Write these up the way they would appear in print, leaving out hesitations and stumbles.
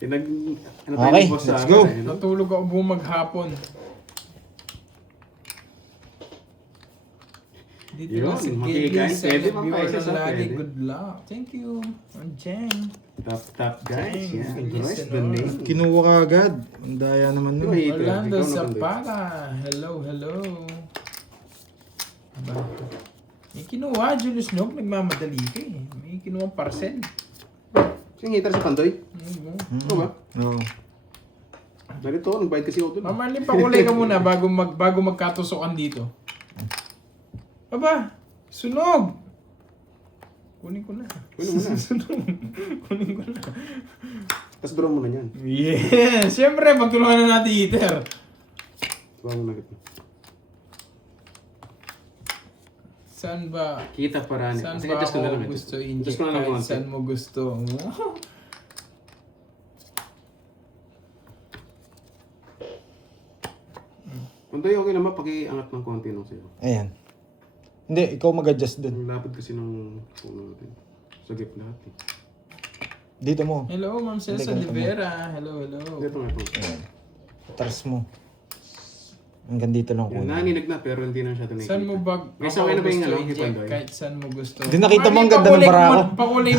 Ano tayo Okay, ng boss let's sa go. akin, no? Natulog ako buong maghapon. Dito Yun, lang sa makikain. Gillis, sa Pwede, viewer pampaisa ng sa lagi. pwede. Good luck. Thank you. I'm Jen. Top guys. Dang, Yeah, bilis, Royce ano? the name. Kinuha ka agad. Ang daya naman nun. Hater. Orlando Ikaw na, Zapata. Hello, hello. Aba. May kinuha, Julius Nog. Nagmamadali ka eh. May kinuha parcel. Siyang hater sa Pandoy. Ano Oo ba? Oo. Narito, nagbayad kasi ako dun. Mamarlin, pakulay ka muna bago magkatusokan dito. Aba, sunog! Kunin ko na. Kunin mo na. Sunog. Kunin ko na. Tapos draw mo na yan. Yes! Siyempre, pagtulungan na natin heater. Draw mo na kita. Saan ba? Kita parani. Saan Sige, ba adjust ko na lang. ako gusto Adjust inject ko na lang kahit konti. saan mo gusto? Pandoy, okay naman. Paki-angat ng konti nung sa'yo. Ayan. Hindi, ikaw mag-adjust dun. Ang lapad kasi ng puno natin. Sa gip lahat eh. Dito mo. Hello, Ma'am Celsa Hindi, ganito mo. Olivera. Hello, hello. Dito nga ito. Ayan. Tars mo. Hanggang dito lang Yan, kunin. naninig na pero hindi na siya nakikita. Saan mo ba Guys, okay na ba yung gusto ano, inject? Pandoy? Kahit saan mo gusto. Hindi, nakita mo ang Mali, ganda ng pakulay bara mo- ko. Pakulay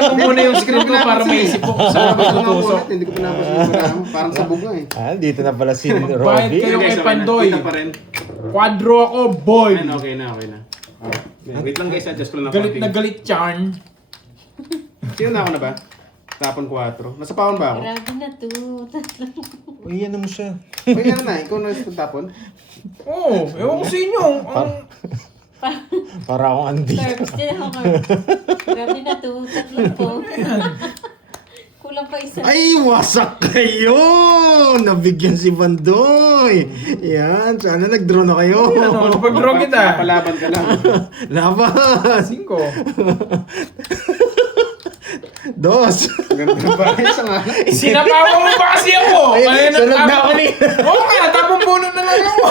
mo muna yung script ko para maisip ko kung saan mo Ito nga tutusok. ulit, hindi ko pinapas yung marami. Parang sabog nga eh. Ah, dito na pala si Magbayad Robby. kayo Guys, kay okay na. Pandoy. Kita pa rin. Quadro ako, boy! Ayan, okay na, okay na. Okay. Wait lang guys, adjust ko lang Galit konti. na galit, Charn. Sino na ako na ba? Tapon 4. Nasa paon ba ako? Grabe na to. Uy, ano mo siya? O yan na, ikaw na sa tapon. Oo, ewan ko sa inyo. Ang Para akong Andy. Terps din ako. Grabe na to. Tatlo po. Kulang pa isa. Ay, wasak kayo! Nabigyan si Bandoy. Yan, sana nag-draw na kayo. ano, pag-draw kita. Palaban ka lang. Laban! 5. Dos! Ganda ba? Isa nga. Sinapawa mo pa kasi ako. Ay, sunod na ako ni. Oo nga, tapong bunot na lang ako.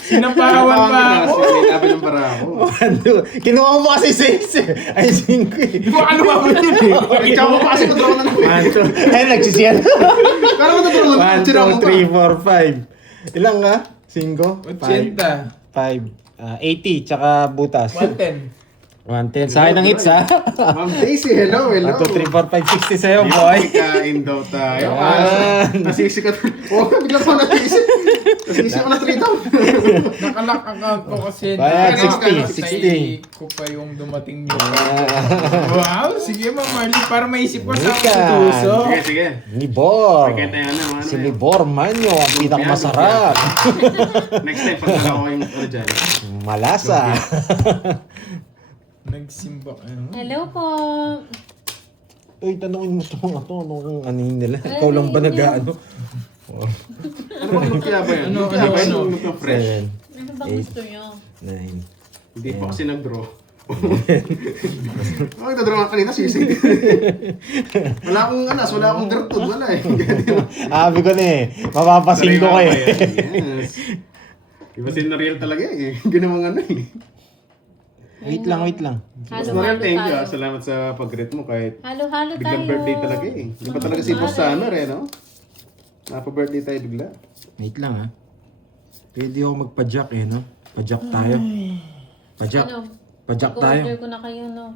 Sinapawan pa ako. May labi ng para ako. Ano? Kinuha mo kasi 6 Ay, 5 eh. Di ba ano ba yun eh? Ikaw mo pa kasi madraw na lang. Ay, nagsisiyan. Pero madraw na lang. 1, Tira mo 2, pa. 3, 4, 5. Ilang nga? 5? 80. 80, tsaka butas. 110. 110. Sa akin ang hits, ha? Ma'am Daisy, hello, 1, hello. 2, 3, 4, 5, 60 sa'yo, boy. Kain daw tayo. Yan. Nasisi ka. Oh, bigla pa nasisi. Nasisi ako na 3 daw. Nakalock account ko kasi. Bayan, nakalock 60, sa ko pa yung dumating nyo. Wow, sige Ma'am Marley, para maisip ko sa Wika. tuso. Sige, sige. Libor. Sige tayo na, Si Libor Manyo, ang pinakamasarap. Next time, pag nalaw ko yung ano dyan. Malasa. Nagsimba. Hello po. Uy, tanongin mo ito mga to. Anong anin nila? Ikaw lang ba nag-ano? Ano bang lumpia ba yan? Ano, Lumpia ba yan? ano? Lumpia fresh. 7, Ano bang gusto nyo? 9. Hindi pa kasi nag-draw. Oh, nag-draw nga kanina, sisig. Wala akong anas, wala akong gertod, wala eh. Sabi ko na eh, mapapasing ko kayo. Yes. Iba si Noriel talaga eh. Ginawang ano eh. Wait lang. Mas Halo, Noriel, halo thank you tayo. ah. Salamat sa pag-greet mo kahit Halo-halo tayo. biglang birthday talaga eh. Di ba talaga si Boss Summer eh, no? Napa-birthday tayo bigla. Wait lang ha. Pwede ako magpa-jack eh, no? Pa-jack tayo. Pa-jack. Ano? Pa-jack tayo. Order ko na kayo, no?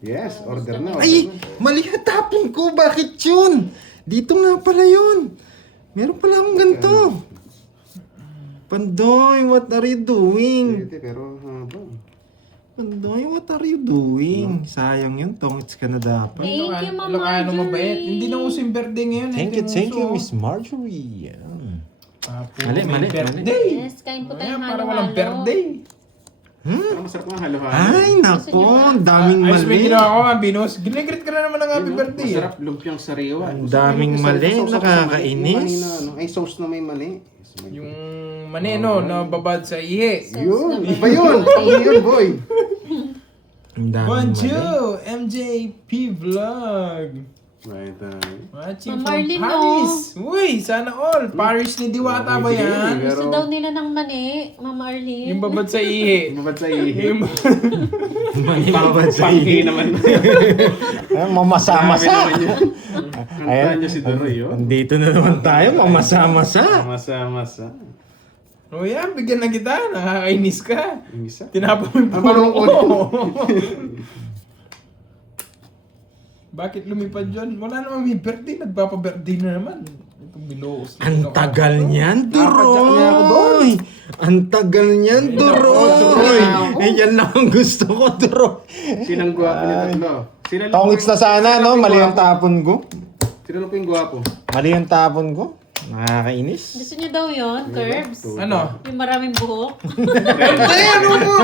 Yes, order na. Ay! Mali ang tapon ko! Bakit yun? Dito nga pala yun. Meron pala akong ganito. Pandoy, what are you doing? Pwede, pero habang. Pandoy, what are you doing? Sayang yun, tongits ka na dapat. Thank you, Ma'am Ilocano Marjorie. mabait. Hindi na uso yung birthday ngayon. Thank you, Hindi Miss Marjorie. Yan. Mali. Mali. Birthday. Yes, kain po Ayan, tayong para halo-halo. walang birthday. Parang masarap nga halo-halo. Ay, nako, ang daming Ayos may mali. ginawa ko, Binus. Ginigrit ka na naman ng happy birthday. Masarap lumpiang sariwa. Ang daming mali, nakakainis. Ay, sauce na may mali. Yung mani, no, na babad sa ihi. Yun, iba yun. Ano yun, boy? Ang daming mali. Bonjour, MJP Vlog. Right tayo. Watching Ma'am from Marlene, Paris. Uy, sana all. Paris ni Diwata ba yan? Gusto Pero- daw nila ng mani, Ma'am Arlene. Yung babad sa ihi. Mabad sa ihi. Yung Manibabad sa Panghi iyo. naman. Mamasa-masa. Grabe naman yun. Kantaan niya si Doroy, oh. Andito na naman tayo, mamasa-masa. Masa-masa. O yan, bigyan na kita. Nakakainis ka. Yung isa. Tinapon mo yung Ang pulong parang ko. Bakit lumipad yun? Wala namang may birthday. Nagpapa-birthday na naman. Itong biloos. Ang tagal niyan, Napadyak niya ako Duroy. Ang tagal niyan, Duroy. Duroy. Eh, yan lang ang gusto ko, Duroy. Sinang gwapo niya tatlo? Sila lang Tongits na sana, no? Mali ang tapon ko. Sila lang po yung gwapo. Mali ang tapon ko. Nakakainis. Gusto niyo daw yon Curbs? Ano? Yung maraming buhok? Hindi, ano mo?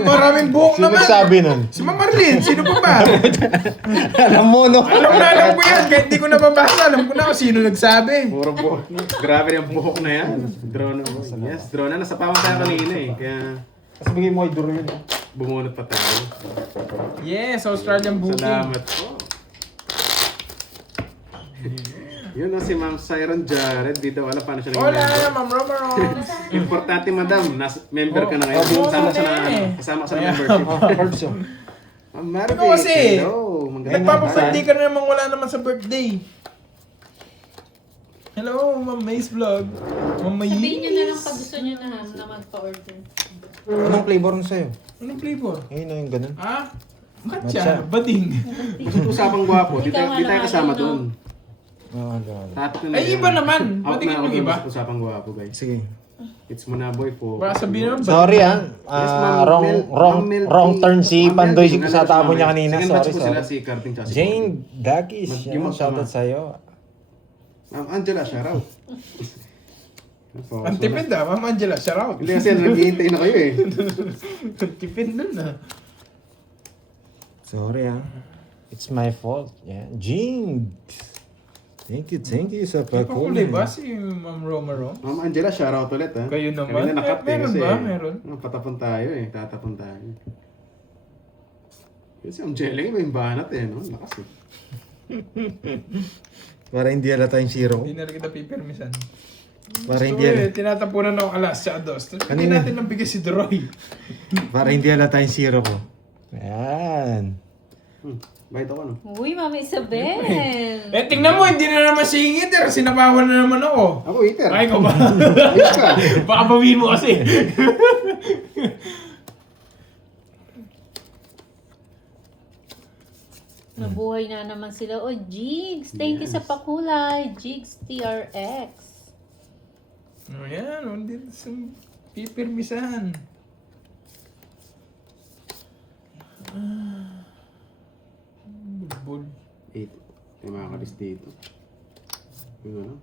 Maraming buhok Sino naman. nagsabi nun? Si Ma'am Marlene, sino pa ba? Alam mo, no? Alam ko yan. Kahit di ko nababasa, alam ko na kung sino nagsabi. Puro buhok. Grabe yung buhok na yan. Drone na. Yes, drone na. Nasa pawang tayo kanina eh. Kaya Kasi bigay mo kay Duroy yun. bumunot pa tayo. Yes, Australian booking. Salamat po. Yun na si Ma'am Siron Jared. Di daw alam paano siya naging Hola, member. Ma'am Romero. Importante, madam. Member ka na ngayon. Oh, Kasama oo, sa eh. kasama sa Ayan. membership. Herbs yun. Ma'am Marvick, Ikaw kasi, hello. Magandang Nagpapa-birthday ka na naman, wala naman sa birthday. Hello, Ma'am May's Vlog. Ma'am May. Sabihin niyo na lang pag gusto niyo na magpa-order. Anong flavor nun sa'yo? Anong flavor? Ayun na yung ganun. Ah? Matcha. Matcha. Bading. Basta usapang gwapo. Di tayo kasama doon. Oo, ganun. Ay, iba naman. Out Ba't na ako yung doon iba? sa usapang gwapo, guys. Sige. It's mo na, boy, po. Baka sabihin naman, Sorry bading. Yes, Ma'am wrong Mel- wrong turn si Ma'am Pandoy Melvin, sa ano, tapon niya Ma'am Mel. kanina. Second Sorry, batch po sila, sorry. si Karting tsaka si Jane Dagis, Yung yan, shoutout mga- sa'yo. Ma'am Angela, shout out. Ang tipid ah, Ma'am Angela, shout out. Hindi kasi naghihintay na kayo eh. Ang tipid nun ah. Sorry it's my fault. Yeah. Jane, thank you sa Ipakulay pagkunin. ba si Ma'am Romero? Ma'am Angela, shout out ulit ha. Kayo naman. Kanina nakat eh, Meron kasi ba? Meron. patapon tayo eh. Tatapon tayo. Kasi ang jelly, may banat eh, no? Lakas eh. Para hindi halata yung zero. Hindi na rin kita pipirmisan. Para Gusto hindi ko eh, halata. tinatapunan ako alas sa dos. Hindi Kanina. natin nang bigay si Droy. Para hindi halata yung zero ko. Yan. Bait ako, no? Uy, Mami Isabel! Eh, tingnan mo, hindi na naman singit. Sinabawan na naman ako. Ako, waiter. Ay, ko ba? Ayos ka. Baka bawiin mo kasi. Nabuhay na naman sila. Oh, Jigs! Thank you sa pakulay. Jigs TRX. O yan, hindi sa pipirmisan. Bulbul. 8. May mga kalis dito. Yung ano?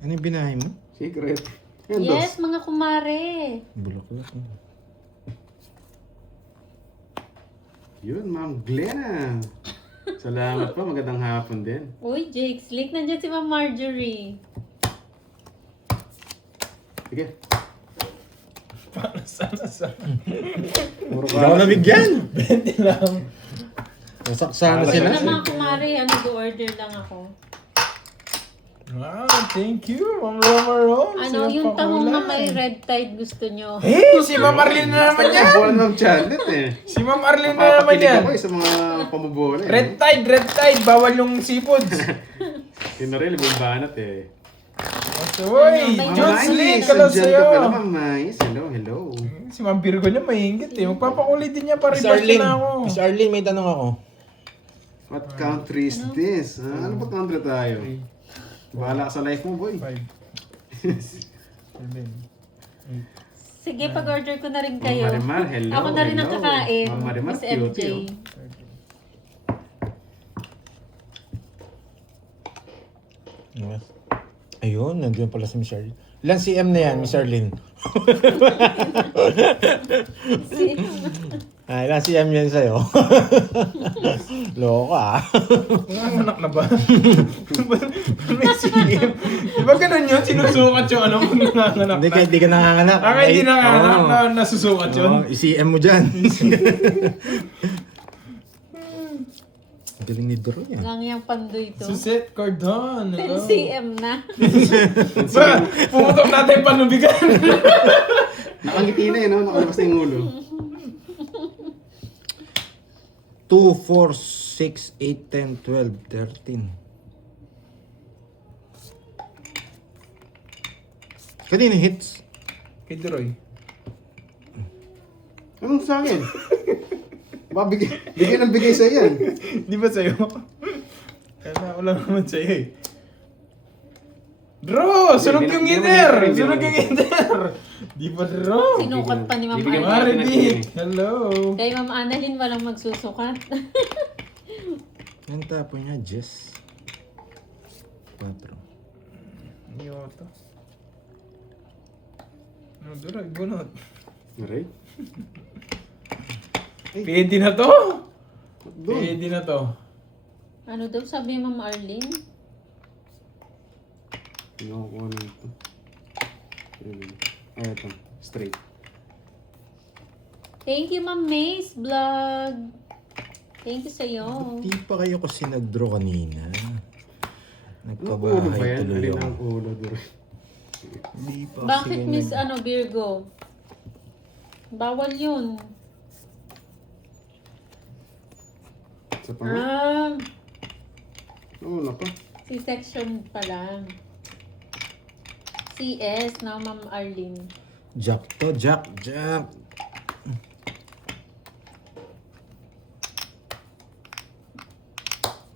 Ano yung binahay mo? Secret. Yan, Yes, dos. mga kumare. Bulok-bulok. Yun, Ma'am Glenna. Salamat po. Magandang hapon din. Uy, Jigs. Link nandiyan si Ma'am Marjorie. Sige. Para sana sa... Puro Hindi ako nabigyan. 20 lang. Nasaksana Wala sila. na mga kumare. Ano, do-order lang ako. Wow, thank you, Ma'am Romero. Ano, yung tahong na may red tide gusto nyo. Eh, si Ma'am Arlene na naman yan. Bola ng Charlotte eh. Si Ma'am Arlene na naman Papakilig yan. ako eh sa mga pamubola eh. Red tide. Bawal yung seafoods. Yun na rin, may banat eh. Uy, Ma'am John Mais, Slick, hello andyan sa'yo. ka pala, Ma'am Mais. Hello. Si Ma'am Virgo niya maingit eh. Magpapakulit din niya para Miss i-bash Arlene, na ako. Miss Arlene, may tanong ako. What country is this? Ano ba country tayo? Bahala ka sa life mo, boy. 5. 7. Sige, pag-order ko na rin Ma'am kayo. Marimar, hello. Ako na rin ang hello. kakain. Ma'am Marimar, Miss cute, MJ. yun. Yes. Ayun, nandiyan pala si Miss Arlene. Ilang CM na yan, Miss Arlene? Ilang CM yan sa'yo? Loko ah. Nanganak na ba? May sige. Di ba ganun yun? Sinusukat yung ano kung nanganak Hindi ka, na? hindi ka nanganganak. Kaya hindi nanganak Oo. na nasusukat yun? Oo, i-CM mo dyan. Galing ni Drew yan. Lang yung pandoy to. Suzette Cardon. 10 Hello. cm na. Ba, pumutok natin yung panubigan. Nakangiti na no? Nakalabas na yung ulo. 2, 4, 6, 8, 10, 12, 13. Kanina hits? Kay Droy. Anong sa akin? Baka bigay ng bigay sa yan. Di ba sa'yo? Kaya wala naman sa'yo eh. Bro! Sunog yung hitter! Sunog yung hitter! Di ba, bro? Sinukat pa ni Ma'am Bibigyan mo. Arlene. Marimik! Hello! Kay Ma'am Annalyn walang magsusukat. Ang tapo niya, Jess. 4. Iyoto. Ano, Droy? Bunot. Aray. Pwede na to! Doon. Pwede na to. Ano daw sabi ni Ma'am Arlene? Nakukuha na ito. Ay, ito. Straight. Thank you Ma'am Mace Vlog. Thank you sa'yo. Di pa kayo kasi nag-draw kanina. Ano ulo ba Nagpabahay yan? tuloy Alin ako. ang ulo doon? Di pa Bakit kasi Miss Virgo? Bawal yun. Sa panga? Oo na pa. C-section pa lang. CS na Ma'am Arlene. Jack to, Jack.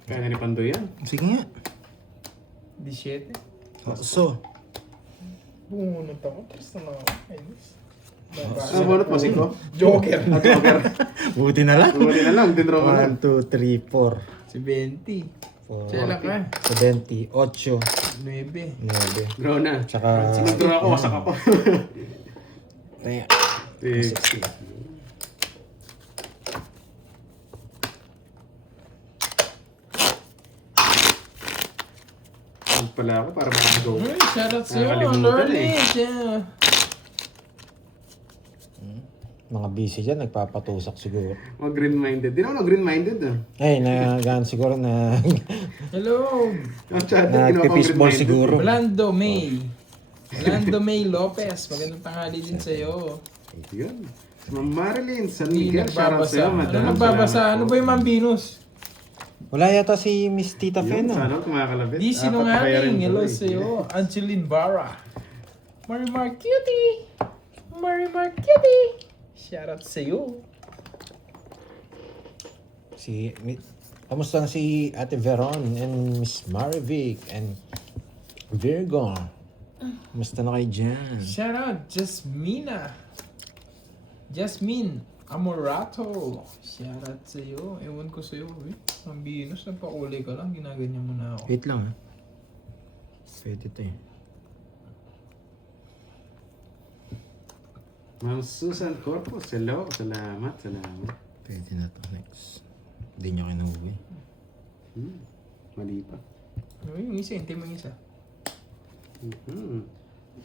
Kaya na ni Pandoy yan. Sige nga. 17. So, Bunot ako. Tres na lang ako. Ayos. Ano bunot mo, Siko? Joker. At Joker. buti na lang. Tumuli na lang, dinraw mo na. 1, 2, 3, 4. Si 20. 4, Sela ka. 70, 8, 9. 9. Draw na. Tsaka, Sinagdraw ako, wasak ako. Taya. 60. Huwag pala ako para makago. Uy, shoutout sa'yo. Nakakalimutan Lorly. eh. Yeah. Mga busy dyan, nagpapatusak siguro. Mga green-minded. Di naman ako green-minded ah. Ay, nagaan siguro na Hello. Ang chat, ginawa ko nagpipisball green-minded. siguro. Orlando May. Orlando May Lopez. Magandang tanghali din sa'yo. Yun. Si Ma'am Marilyn, San Hindi Miguel, shoutout nagbabasa. sa'yo, Ano madam. nagbabasa? Salamat Ano po. ba yung Mambinos? Wala yata si Miss Tita Fen. Yun, ah. sana kumakalabit. Di sinungaling. Hello tuloy. sa'yo. Angeline Barra. Marimar Cutie. Marimar Cutie. Shoutout sa'yo. Kamusta na si Ate Veron and Miss Marivic and Virgo? Kamusta na kayo dyan? Shoutout Jasmina. Jasmine Amorato. Shoutout sa'yo. Ewan ko sa'yo. Mambinos, nagpakulay ka lang. Ginaganyan mo na ako. Wait lang ha. Pwede ito eh. Ma'am Susan Corpus, hello. Salamat. Pwede na to next. Hindi nyo kinuwi. Mali pa. Uy, yung isa. Hintay mo yung isa. Mhm.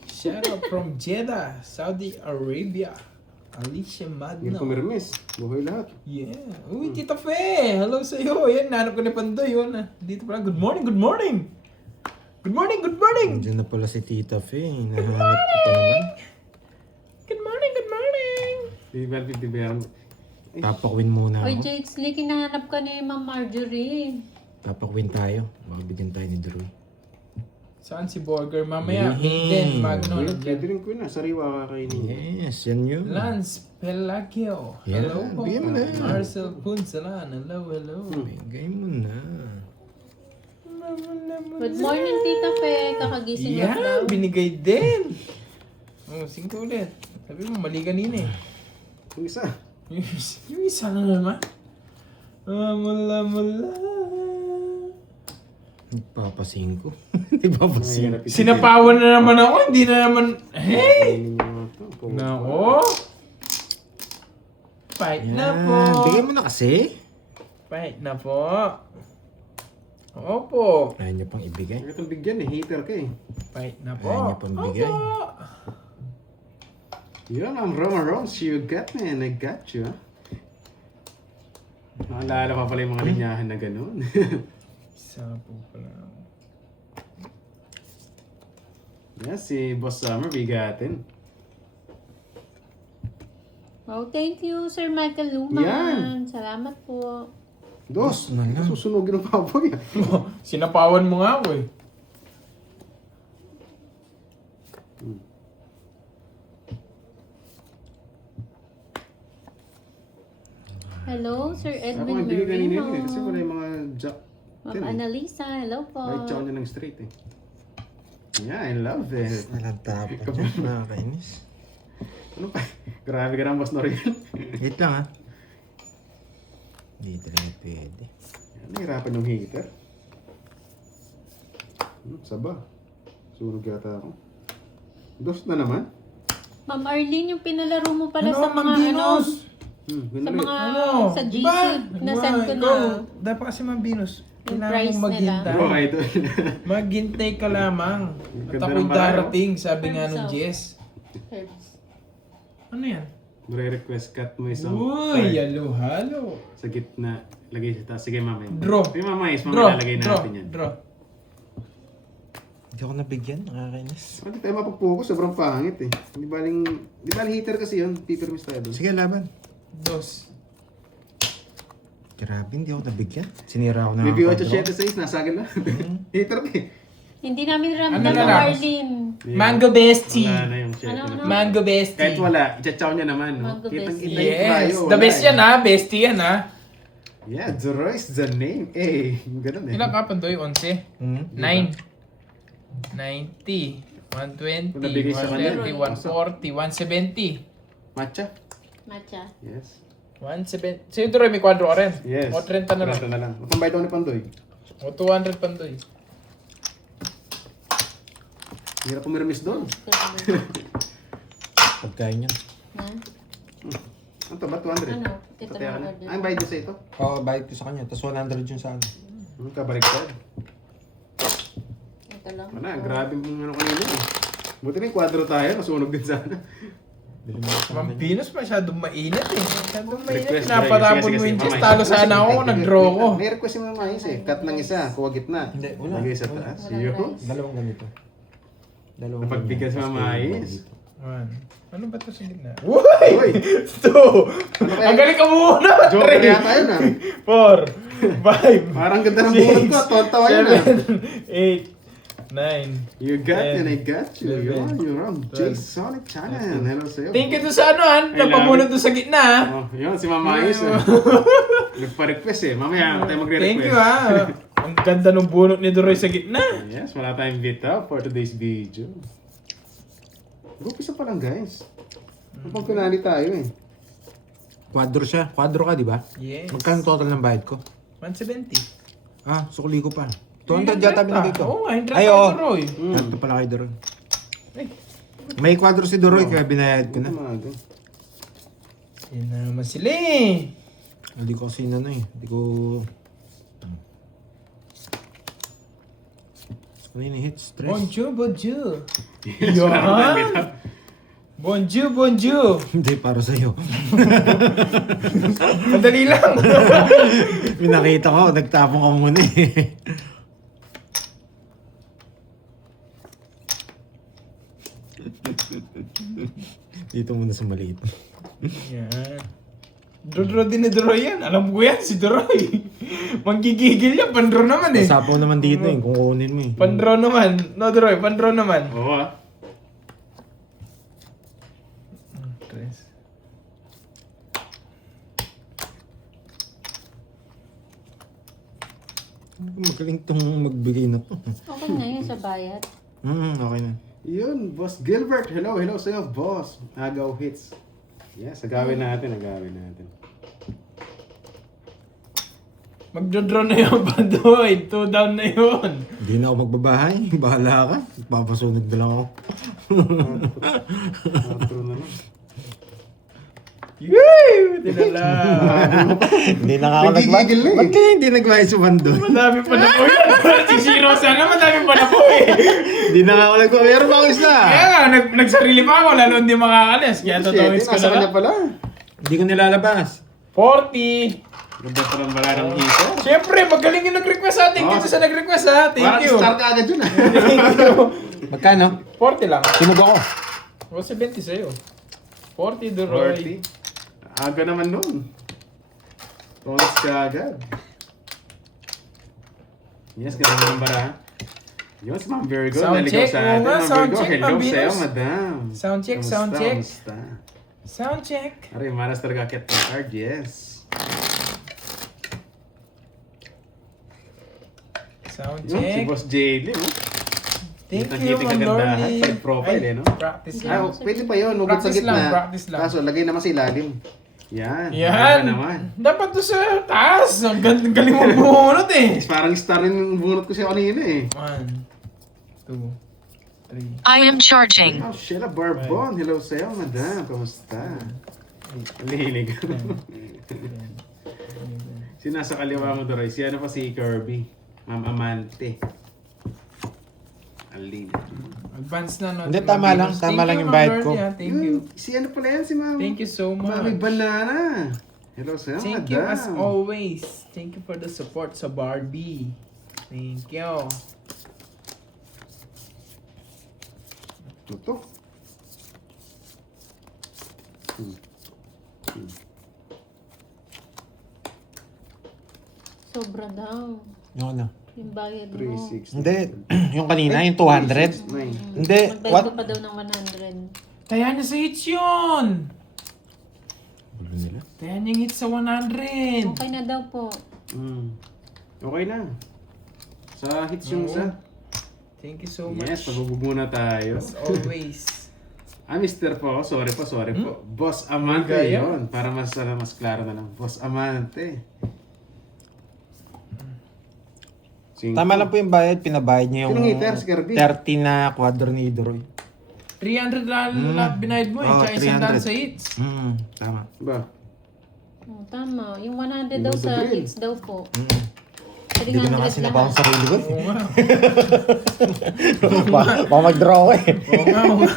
Shoutout from Jeddah, Saudi Arabia. Alicia Yung Magno. pumirmis. Buhay lahat. Yeah. Uy, Tita Fe! Hello sa'yo. Yan, nanap ko ni Pandoy. Yun. Dito pala. Good morning, good morning! Good morning, good morning! Nandiyan na pala si Tita Fe. Nahanap ko pa naman. Good morning, good morning! Di ba yan? Papakwin muna Oy, ako. Jakesley, kinahanap ka ni Ma'am Marjorie. Papakwin tayo. Baka bigyan tayo ni Drew. Saan si Burger? Mamaya, Yee. Magden, Magno. Pwede rin ko na. Sariwa kakainin. Yes, yan yun. Lance Pelagio. Yeah, Hello po. bigyan mo na. Marcel Punsalan. Hello, hello. Bigay mo na. Good morning, Tita Fe. Kakagising lang daw. Yan, binigay din. Oh, 5 ulit. Sabi mo, mali kanina eh. Yung isa. Yung isa na naman. Mula. Nagpapasingko. Nagpapasingko. Mahirap ito. Sinapawan na naman ako, hindi na naman... Hey! Kainin niyo ito. Nako! Fight na po! Bigay mo na kasi. Fight na po! Opo! Ayaw niyo pang ibigay. Huwag itong bigyan eh. Hater ka eh. Fight na po! Ayaw niyo pang bigay. Opo! Yun, I'm Roma Rose. You got me and I got you. Naalala pa pala yung mga linyahan na gano'n. Isa po pala. Yes, si Boss Summer, bigatin. Oh, thank you, Sir Michael Luman. Yan. Salamat po. Dos, na lang. susunogin ng papoy. Sinapawan mo nga ako eh. Hello, Sir Ako Edwin nga bigay kanina yun eh, Merino. kasi wala yung mga jack. Ma'am Annalisa, hello po. Right chow niya ng straight eh. Yeah, I love it. Walang tapo dyan, nakakainis. Ano pa? Grabe ka ng Boss Noriel. Wait lang ha. Hindi talaga pwede. Nahirapan yung heater. Saba. Sunog yata ako. Dos na naman. Ma'am Arlene, yung pinalaro mo pala Ano, sa mga Mambinos? sa mga Ano? sa GC, Diba? nasend ko na. Ikaw, dapat kasi Mambinos. Yung Kailangan price mong maghintay. Oh, idol. Maghintay ka lamang. At Ganda ako'y ng barayo. darating, sabi nga Herbs nung out. Jess. Herbs. Ano yan? Re-request cut mo isang Uy, card halo-halo. sa gitna. Lagay sa taas. Sige, mamaya. Draw. Sige, mamaya. Draw, Mamaya lalagay draw, natin yan. draw. Hindi ako nabigyan, nakakainis. Hindi tayo mapag-focus. Sobrang pangit eh. Di baling heater kasi yun. Pipermis tayo doon. Sige, laban. Dos. Grabe, hindi ako nabigyan. Sinira ako na May ang VO control. 86, nasa akin lang. Heater ka eh. Hindi namin ramdam Ano na Ma'am lang? Arlene. Mango bestie. Wala na yung shit. Ano, ano? Mango bestie. Kahit wala, i-chow niya naman. No? Mango Kitang-kita bestie. yung Yes. tayo, The wala best eh. yan ha. Bestie yan ha. Yeah, Zoro is the name. Eh, ganun eh. Ilang ka Pandoy? 11? Hmm? 9. 90. 120. Kung nabigay sa kanya, 130. 140. 170. Matcha? Matcha. Yes. 170. So yung tuloy may kwadro ka rin? Yes. O 30 na lang. 30 na lang. Pambay daw ni Pandoy. O 200 Pandoy. Hirap pumirmis doon. Pagkain yan. Ha? Ano to ba? 200? Ano? Ito Pati na ano? order. Ay, bayad niyo sa ito. Oo, bayad ko sa kanya. Tapos 100 yun sa ano. Kabaliktad. Ito lang. Wala, grabe yung ano kanina eh. Buti na yung kwadro tayo, nasunog din sana. Bili mo sa akin. Mampinos masyadong mainit eh. Masyadong mainit. Request, Pinapatapon sige, mo sige, yung chest. mamay. Talo sana ako kung nag-draw ko. May request yung mga mais eh. Cut ng isa, kuha gitna. Hindi, wala. Lagay sa Wala. taas. Walang Yun. rice. Dalawang ganito. Dalawang Napagbigyan sa ganyan. mga Tapos mais. dito. Man. Ano ba ito sa gitna? Uy! Uy! Ito! kaya? Ang galing ka muna! Joker yata yun ah. 4, 5, Parang ganda ng buhod ko. Tontawa yun ah. 7, 8, 9. You got Ten, and I got you. eleven, You're on twelve. Sonic Channel. Hello sa'yo. Thank you to sa ano han, napamunod doon sa gitna ha. Oh, yun, si Mama Ayos ah. Nagpa-request eh. Mamaya tayo magre-request. Thank you ha. Ang ganda ng bunot ni Doroy sa gitna. Yes, wala tayong bita for today's video. Gupisa pa lang guys. Kapag kunali tayo eh. Quadro siya. Quadro ka, di ba? Yes. Magkano total ng bayad ko? 170. Ah, sukli ko pa. 200 yata binigay ko. Oo nga, 100 Ay, pa oo. Doroy. Ito pala kay Doroy. Ay. May quadro si Doroy, kaya binayad ko na. Umaga. Yan na naman sila eh. Hindi ko kasi ano eh. Hindi ko... Kanina hit stress. Bonjour, bonjour. Yes, wala akong tayong bita. Bonjour, bonjour. Hindi, para sa'yo. Madali lang. Pinakita ko, nagtapong ka muna eh. Dito muna sa maliit. Yan. Draw din ni Doroy yan. Alam ko yan, si Doroy. Manggigigil yan. Pandraw naman eh. Sapaw naman dito eh, kung kukunin mo eh. Pandraw naman. No, Doroy, pandraw naman. Oo ah. Tres. Magaling tong magbigay na to. Okay na yun sa bayad. Okay na. Yun, Boss Gilbert. Hello, hello sa'yo, boss. Agaw hits. Yes, agawin natin, agawin natin. Magdodraw na yung Pandoy. 2 down na yun. Hindi na ako magbabahay. Bahala ka. Papasunog na lang ako. Outro na lang. Yay! Tinala. Hindi na ako Nagigigil na eh. Ba't kaya hindi nagbayad si Bando? Madami pa na po yan. Si Zero sana, madami pa na po eh. Hindi na ako nagbayad. Meron ba ako isa? Kaya nga, nagsarili pa ako, lalo hindi makakalis. Kaya Shit, totoo ko nasa na kanya lang. pala. Hindi ko nilalabas. 40, Ganda pa ng bala ng heater. Siyempre, magaling yung nag-request ha. Thank you Oh. sa nag-request ha. Thank Parang you. start ka agad yun ah. Magkano? 40 lang. Sinug ako. O 70 sa'yo. 40 Duroy. 40. Aga naman nun. Tongs ka agad. Yes, ganda ng bala. Yes, Ma'am Virgo. Sound Naligaw check. sa Oo atin. nga, Ma'am sound Virgo, check, hello Ma'am sa'yo, Venus. madam. Sound check, Kamusta? sound check. Kamusta? Sound check. Aray, manas talaga kit ng card, yes. Sound Yun, si check. Boss JD, no? Thank Kitang you, kita Ma'am kagandahan. Lorny. Pag profile, eh, no? Practice Ah, lang. pwede pa yun, hugot sa Practice gitna. lang, practice lang. Kaso, lagay naman sa ilalim. Yan. Yan. Ano naman. Dapat to sa taas. Ang galing mo bumunot eh. Parang star rin yung bunot ko siya kanina eh. 1, 2, 3. I am charging. Oh, Sheila Bourbon. Hello sa'yo, madam. Kamusta? Linig. Sinasa kaliwa mo, Doroy. Si ano pa si Kirby. Ma'am Amante. Alin. Advance na no. Hindi, tama lang. Tama lang yung bayad ko. Thank you. Si ano pala yan, si Ma'am. Thank you so much. Mami Banana. Hello sa'yo, Thank madam. you as always. Thank you for the support sa Barbie. Thank you. Tutok. Sobra daw. Yung ano? Yung bayad mo. 360. Hindi. Yung kanina, yung 200. Hindi. Magbayad What? ka pa daw ng 100. Taya na sa hits yun! Ulo nila. Taya niya yung hits sa 100. Okay na daw po. Okay na. Sa hits yung Oo. isa. Thank you so much. Yes, pabubog muna tayo. As always. Mr. po. Sorry po. Boss Amante Gaya? yun. Para mas klaro na lang. Boss Amante. Tama lang po yung bayad. Pinabayad niyo yung Sinong heater, si Kirby? 30 na quadro ni Doroy. 300 lang binayad mo eh. Oh, Tsaka isang 300. daan sa hits. Tama. Ba? Oh, tama. Yung 100 daw sa Drill. hits daw po. Hindi ko na 300 nga sinapa ang lahat. sarili ko. Oo nga. Baka mag-draw ko eh. Oo nga. Oo nga.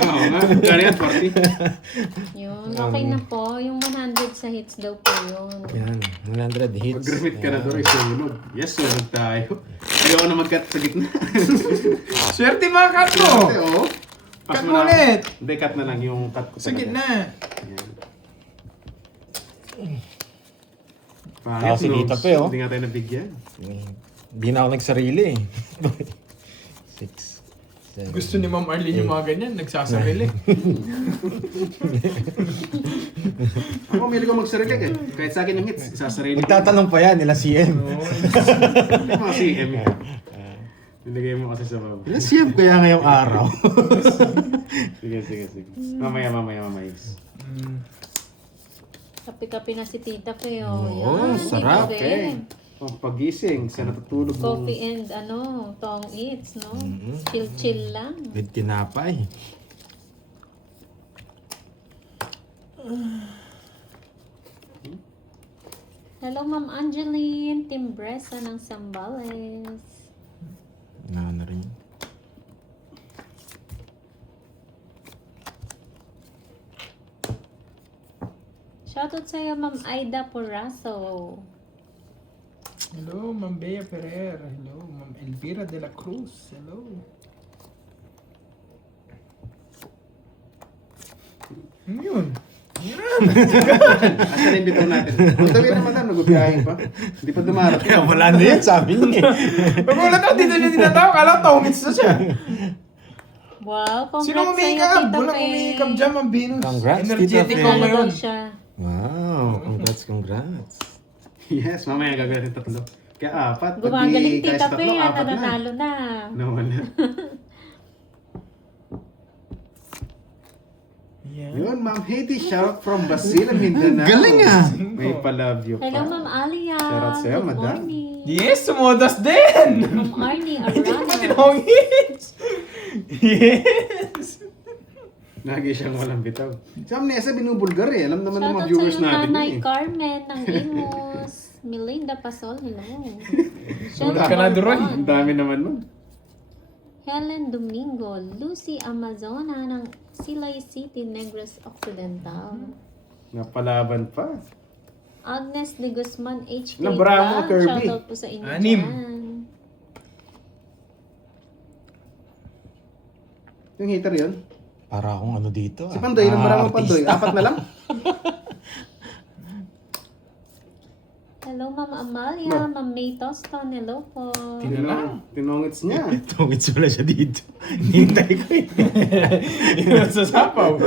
Oo nga. Kaya yan, 40. Yun. Okay na po. Yung 100 sa hits daw po yun. Yan. 100 hits. Mag-remit ka na doon. Sunog. Yes, sunog tayo. Ayoko na mag-cut sa gitna. Swerte mga cut mo! Ate, oh. Pas Cut mo mo na. ulit. Hindi, cut na lang yung cut ko Sa talaga. gitna. Yan. Ako si Pangit, Tita no? Pe, oh. Hindi nga tayo nabigyan. Hindi na ako nagsarili eh. 6, 7. Gusto ni Ma'am Arlene yung mga ganyan. Nagsasarili. Ako, may ko magsarili eh. Kahit sa akin yung hits, sasarili ko. Magtatanong pa yan nila CM. Hindi mga CM. Nilagay mo kasi sa baba. Nila CM kaya ngayong araw. Sige. Mamaya. Kape-kape na si Tita Fe. Oh. Oo, Yan, sarap. Tita Fe. Okay. Pagising, sa natutulog mo. Coffee and tong eats, no? Chill-chill lang. With tinapay. Hello, Ma'am Angeline. Team Bresa ng Sambales. Na rin. Shoutout sa'yo, Ma'am Aida Poraso. Hello, Ma'am Bea Ferrer. Hello, Ma'am Elvira de la Cruz. Hello. Ano yun? Asa na yung bitaw natin? Ang tabi naman na, nag-ubiyahin pa. Hindi pa dumarating. Kaya wala na yan, sabi niya. Magulat ako, dito niya tinatawag. Kala ko, tongits na siya. Wow, congrats Sino sa'yo, umikap? Tita Walang Fe. umikap dyan, Ma'am Venus. Congrats, Energetic Tita Fe. ako Ano daw ngayon. siya? Wow, congrats. Yes, mamaya gagawin natin tatlo. Kaya apat. Pag Gumagaling di kaya Tita sa Fe, tatlo, apat na. nananalo na. Nawala. Yan. Yun, Ma'am Haiti, shout from Basilan, Mindanao. Galing ah. May pa-love you pa. Hello, Ma'am Alia. Shoutout sa'yo, Good madam. morning. Yes, sumodas din! Ma'am Arnie Hindi ko pa Arana. tinongits! Yes! Lagi siyang walang bitaw. Si Ma'am Nessa, binubulgar eh. Alam naman ng mga Shoutout viewers sa'yo, natin Nanay yun eh. Carmen ng Imus. Melinda Pasol, hello. Sumunod ka na, Duroy. Ang dami naman nun. Helen Domingo, Lucy Amazona ng Silay City, Negros Occidental. Napalaban pa. Agnes de Guzman HK Nabramo, Vlog. Kirby. Shoutout po sa inyo 6. dyan. Yung heater yun. Para akong ano dito. Si Pandoy, ilang barang mo Pandoy? artista. 4 na lang? Hello, Ma'am Amalia. Ma'am May Toston. Hello po. Tinongits niya. Tungits wala siya dito. Hintay ko eh. Yun sa sapaw.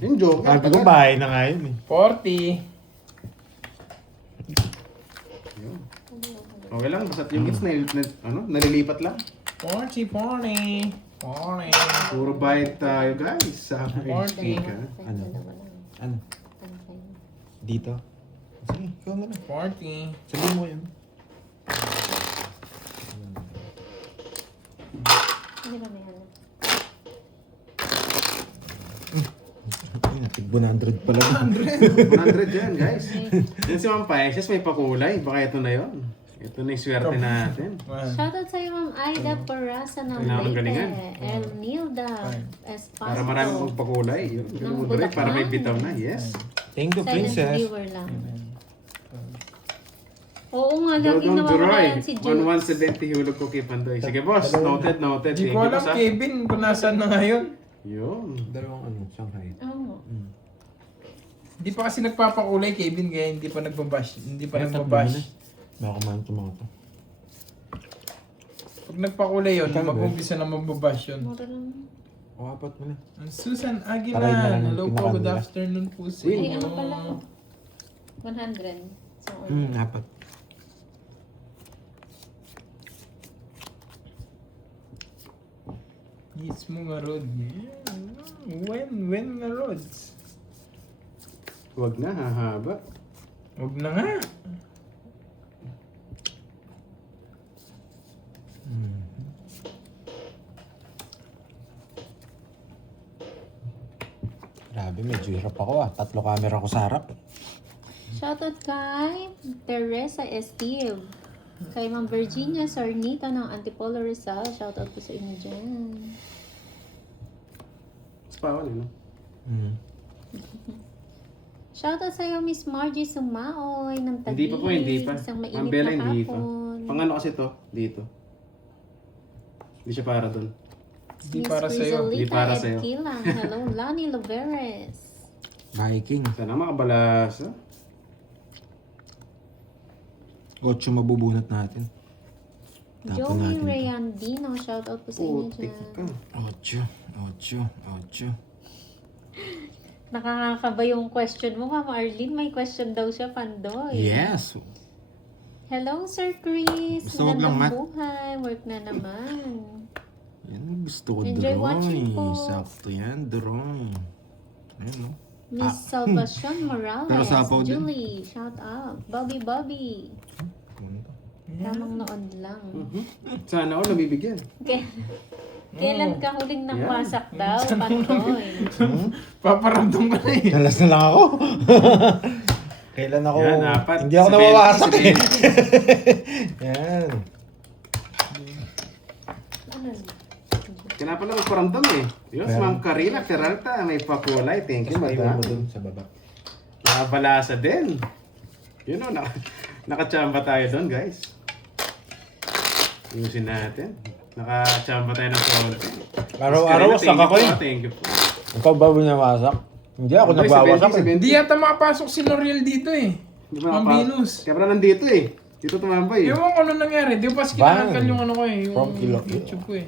Yung joke. Sabi ko bahay na nga yun eh. 40. Okay lang, basta yung hits nalilipat lang. 40. Puro bayad tayo guys. Sa Forty. Ano? Ano? Dito? Sige, ikaw na lang. 40. Sabihin mo yun. Hindi ba may ano? Ay, natig 100 pala. 100 yan guys. Yan si Ma'am Paeses may pakulay. Baka ito na yun. Ito na yung swerte natin. Shoutout sa'yo, Ma'am Aida Parasa ng Kailangan galingan. Leyte. El Nilda Esposito. Para marami mong pakulay. Yun. Ganun mo rin. Para may bitaw na. Yes. Thank you, Silent princess. viewer lang. Oo nga, lagi Dodong Duroy. nawawalayan si Joe. 1170 hulog ko kay Pandoy. Sige boss. Noted, noted. Hindi Thank ko you alam, boss. Kevin, kung nasaan na ngayon. Yun. Dalawang ano, Shanghai. Oo. Hindi pa kasi nagpapakulay, Kevin, kaya hindi pa nagbabash. Hindi pa Ay, tatlo nagbabash. na. Baka kumain ito mga to. Pag nagpakulay yun, Magkano ba? mag-umpisa na magbabash yun. Mura lang. O, apat mo na. Susan Tarayin na lang Aguilan, yung hello po, good pinakandila. afternoon po sa Ay, inyo. ano pala? 100. So, Apat. Yes mo nga Rod. When nga Rods? Huwag na. Hahaba. Huwag na nga. Grabe, medyo hirap ako ah. 3 camera ko sa harap. shoutout kay Teresa Esteve. Kay Ma'am Virginia Sarnita ng Antipolo Rizal. Shoutout po sa inyo dyan. Mas bawal yun. Shoutout sa'yo, Miss Margie Sumaoy ng Taguig. Hindi pa po, hindi pa. Isang mainit Ma'am Bella, na hindi pa. hapon. Pang ano kasi to? Dito. Hindi siya para doon. Hindi Miss para sa'yo. Hindi Rizalita para sa'yo. Edquilang. Hello, Lani Loveres. Viking. Sana makabalasa. 8 mabubunot natin. Tapon Joey natin. Rayandino. Shoutout po sa inyo Putik dyan. ka. 8. Nakakakaba yung question mo, Ma'am Arlene. May question daw siya, Pandoy. Yes. Hello, Sir Chris. Basta wag lang, Magandang Matt. buhay. Work na naman. Yan ang gusto ko, Enjoy watching Droy. po. Sakto yan, Droy. Ayun, no? Miss Salvacion Morales. Pero sapaw din. Julie, shout out. Bobby. Tamang noon lang. Sana ako nabibigyan. Kailan ka huling nang Yan. wasak daw, Pandoy? Paparamdam ka na eh. Dalas na lang ako. Kailan ako... Yan, 4. Hindi ako nawawasak eh. Yan. Ano? Kaya pala magparamdam eh. Yun, si Ma'am Karina Peralta, may pakulay. Thank you, madam. dun sa baba. Nakabalasa din. Yun o, nakachamba tayo doon, guys. Ayusin natin. Nakachamba tayo ng konti. Araw-araw Miss Karina, wasak ako eh. Thank you po. Ikaw ba binawasak? Hindi ako Pandoy, nagwawasak 70, eh. Hindi yata makapasok si L'Oreal dito eh. Di ba Ma'am nakapa- Venus. Kaya pala nandito eh. Dito tumambay eh. Ewan ko ano nangyari. Di ba pas kinakal yung ano ko eh. Yung From YouTube ko eh.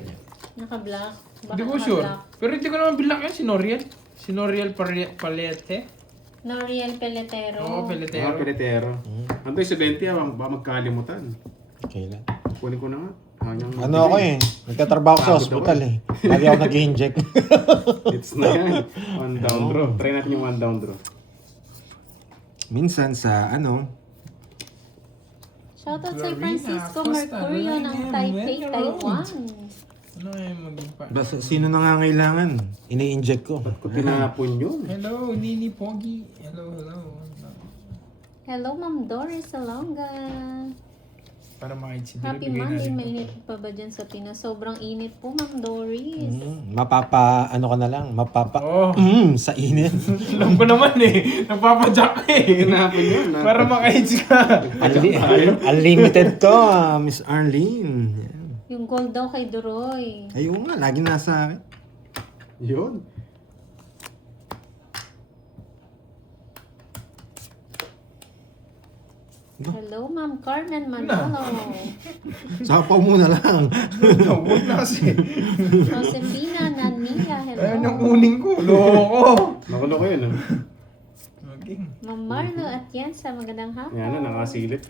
Naka-block? Hindi ko sure. Pero hindi ko naman bilak yun si L'Oreal. Si L'Oreal Palette. Noriel Peletero. Oo, Mga Peletero. peletero. Antoy, 70 baka magkalimutan. Kailan? Kunin ko na nga. Ano ako eh. Nagtatrabaho sa hospital eh. Lagi ako nag-inject. It's na yan. One down draw. Try natin yung one down draw. Minsan sa ano, Shoutout kay Florina Francisco Costa, Mercurio ng Ryan, Taipei, Wendy Taiwan. Ano yung maging pa? basta sino nangangailangan, ini-inject ko. Kung tinapon yun. Hello, Nini Pogi. Hello. Hello, Ma'am Doris Salonga. Para makahits. Happy Monday, mainit pa ba dyan sa Pinas? Sobrang init po, Ma'am Doris. Ano ka na lang, Oh. sa init. Alam ko naman eh. Nagpapadyak eh. Hinapin yun. Para makahits ka. Unlimited to, Miss Arlene. Yung gold daw kay Duroy. Ayun nga, lagi nasa akin. Yun. Hello, Ma'am Carmen Manalo. Sapaw mo na lang. Huwag na kasi. Josefina Nania, hello. Ayun yung uning ko. Loko. Nakulo ko yun. Okay. Ma'am Marlo at Yensa, magandang hapon. Yan na, nakasilip.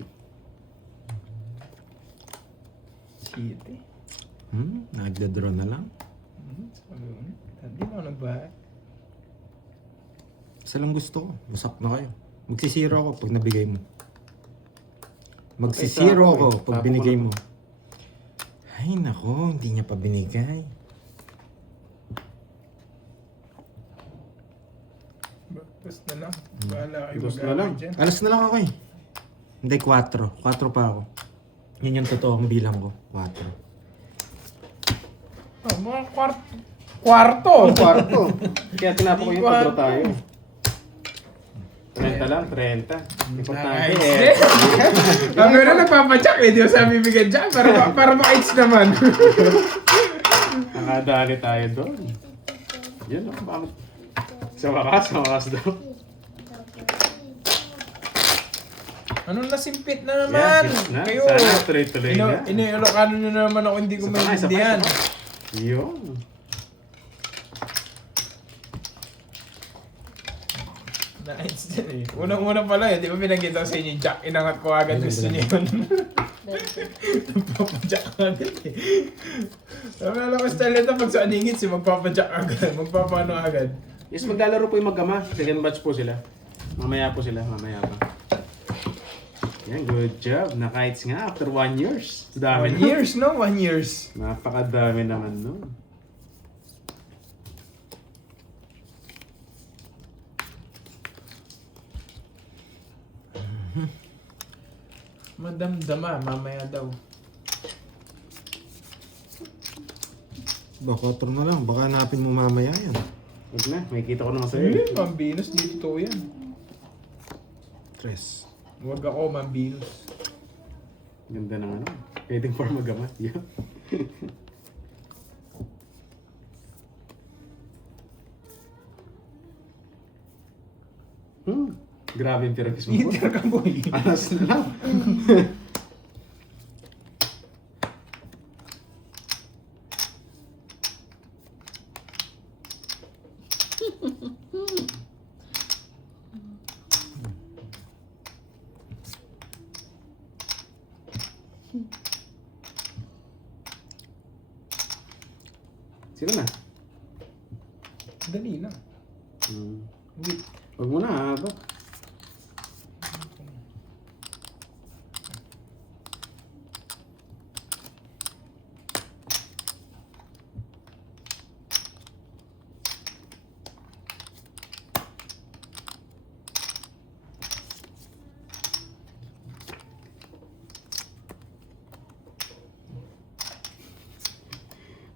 Shit eh. Nagda-draw na lang. Hindi mo nagbahay. Isa lang gusto ko. Usap na kayo. Magsisiro ako pag nabigay mo. Magsisiro ako pag binigay mo. Ay nako, hindi niya pa binigay. Bus na lang. Bahala kayo Bus na mag-away lang. dyan. Alas na lang ako eh. Hindi, 4. 4 pa ako. Yan yung totoong bilang ko. 4. Oh, mga kwarto. Kwarto. Kaya tinapa ko yung Di pagro kwarto. tayo. 30 lang, 30. Importante Nice. eh. Ang gano'n nagpapadyak eh. Di ba sabi bigyan dyan? Para makahits naman. Nakadali tayo doon. Yan o, bakit? Sa wakas daw. Anong nasimpit na naman? Yes, na. Kayo. Sana tuloy-tuloy na. Iniilokano nyo na naman ako, hindi ko maintindihan. Yun. Nice din eh. Unang-una pala eh, di ba pinagkita ko sa inyo yung jack? Inangat ko agad, gusto niyo yun. Magpapadyak agad eh. Sabi alam ko style nito, pag sa aningit si magpapadyak agad, magpapano agad. Yes, maglalaro po yung mag-ama. Second batch po sila. Mamaya po sila, mamaya pa. Yan, good job. Naka-heights nga after 1 years. Dami 1 na. years, no? 1 years. Napakadami naman nun. Madamdama, mamaya daw. Baka 4 na lang. Baka hanapin mo mamaya yan. Huwag na, may kita ko naman sa'yo. Mambinos, dito yan. 3. Huwag ako, mambinos. Ganda ng ano. Pwedeng for mag-ama. Yun. Grabe yung therapist mo po. Peter ka boy. Alas na lang. Sino na? Dali lang. Wait. Huwag mo na haba.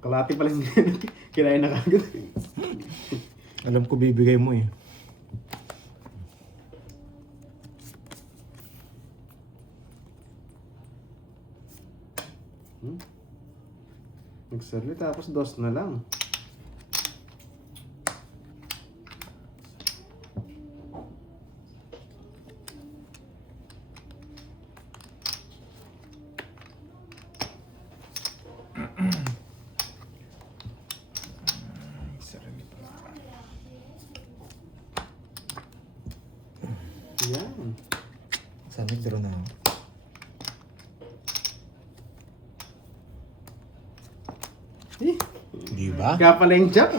Kalati pa lang kinain na kagad. Alam ko bibigay mo eh. Nagserve tapos 2 na lang. Yan. Saan nag-draw na ako? Di ba? Kaya pala yung jack.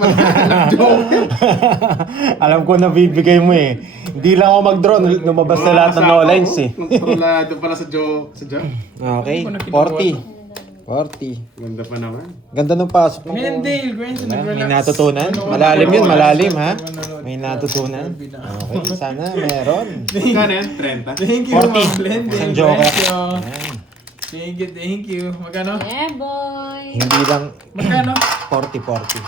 Alam ko na bibigay mo eh. Hindi lang ako mag-draw. Lumabas na lahat ng no lines eh. Kontrolado pala sa jack. Okay. 40. Ganda pa naman. Ganda nung pasok mo. Mendale, Gwenson, Wala, may nag-relax. natutunan. Ano, Malalim yun, malalim ha. Manonood. May natutunan. Okay, sana meron. Magkano yan? 30? Thank you, 40. Ma'am Glendale. Isang joker. Thank you. Ayan. Thank you. Magkano? Yeah, boy. Hindi lang Magkano? 40-40.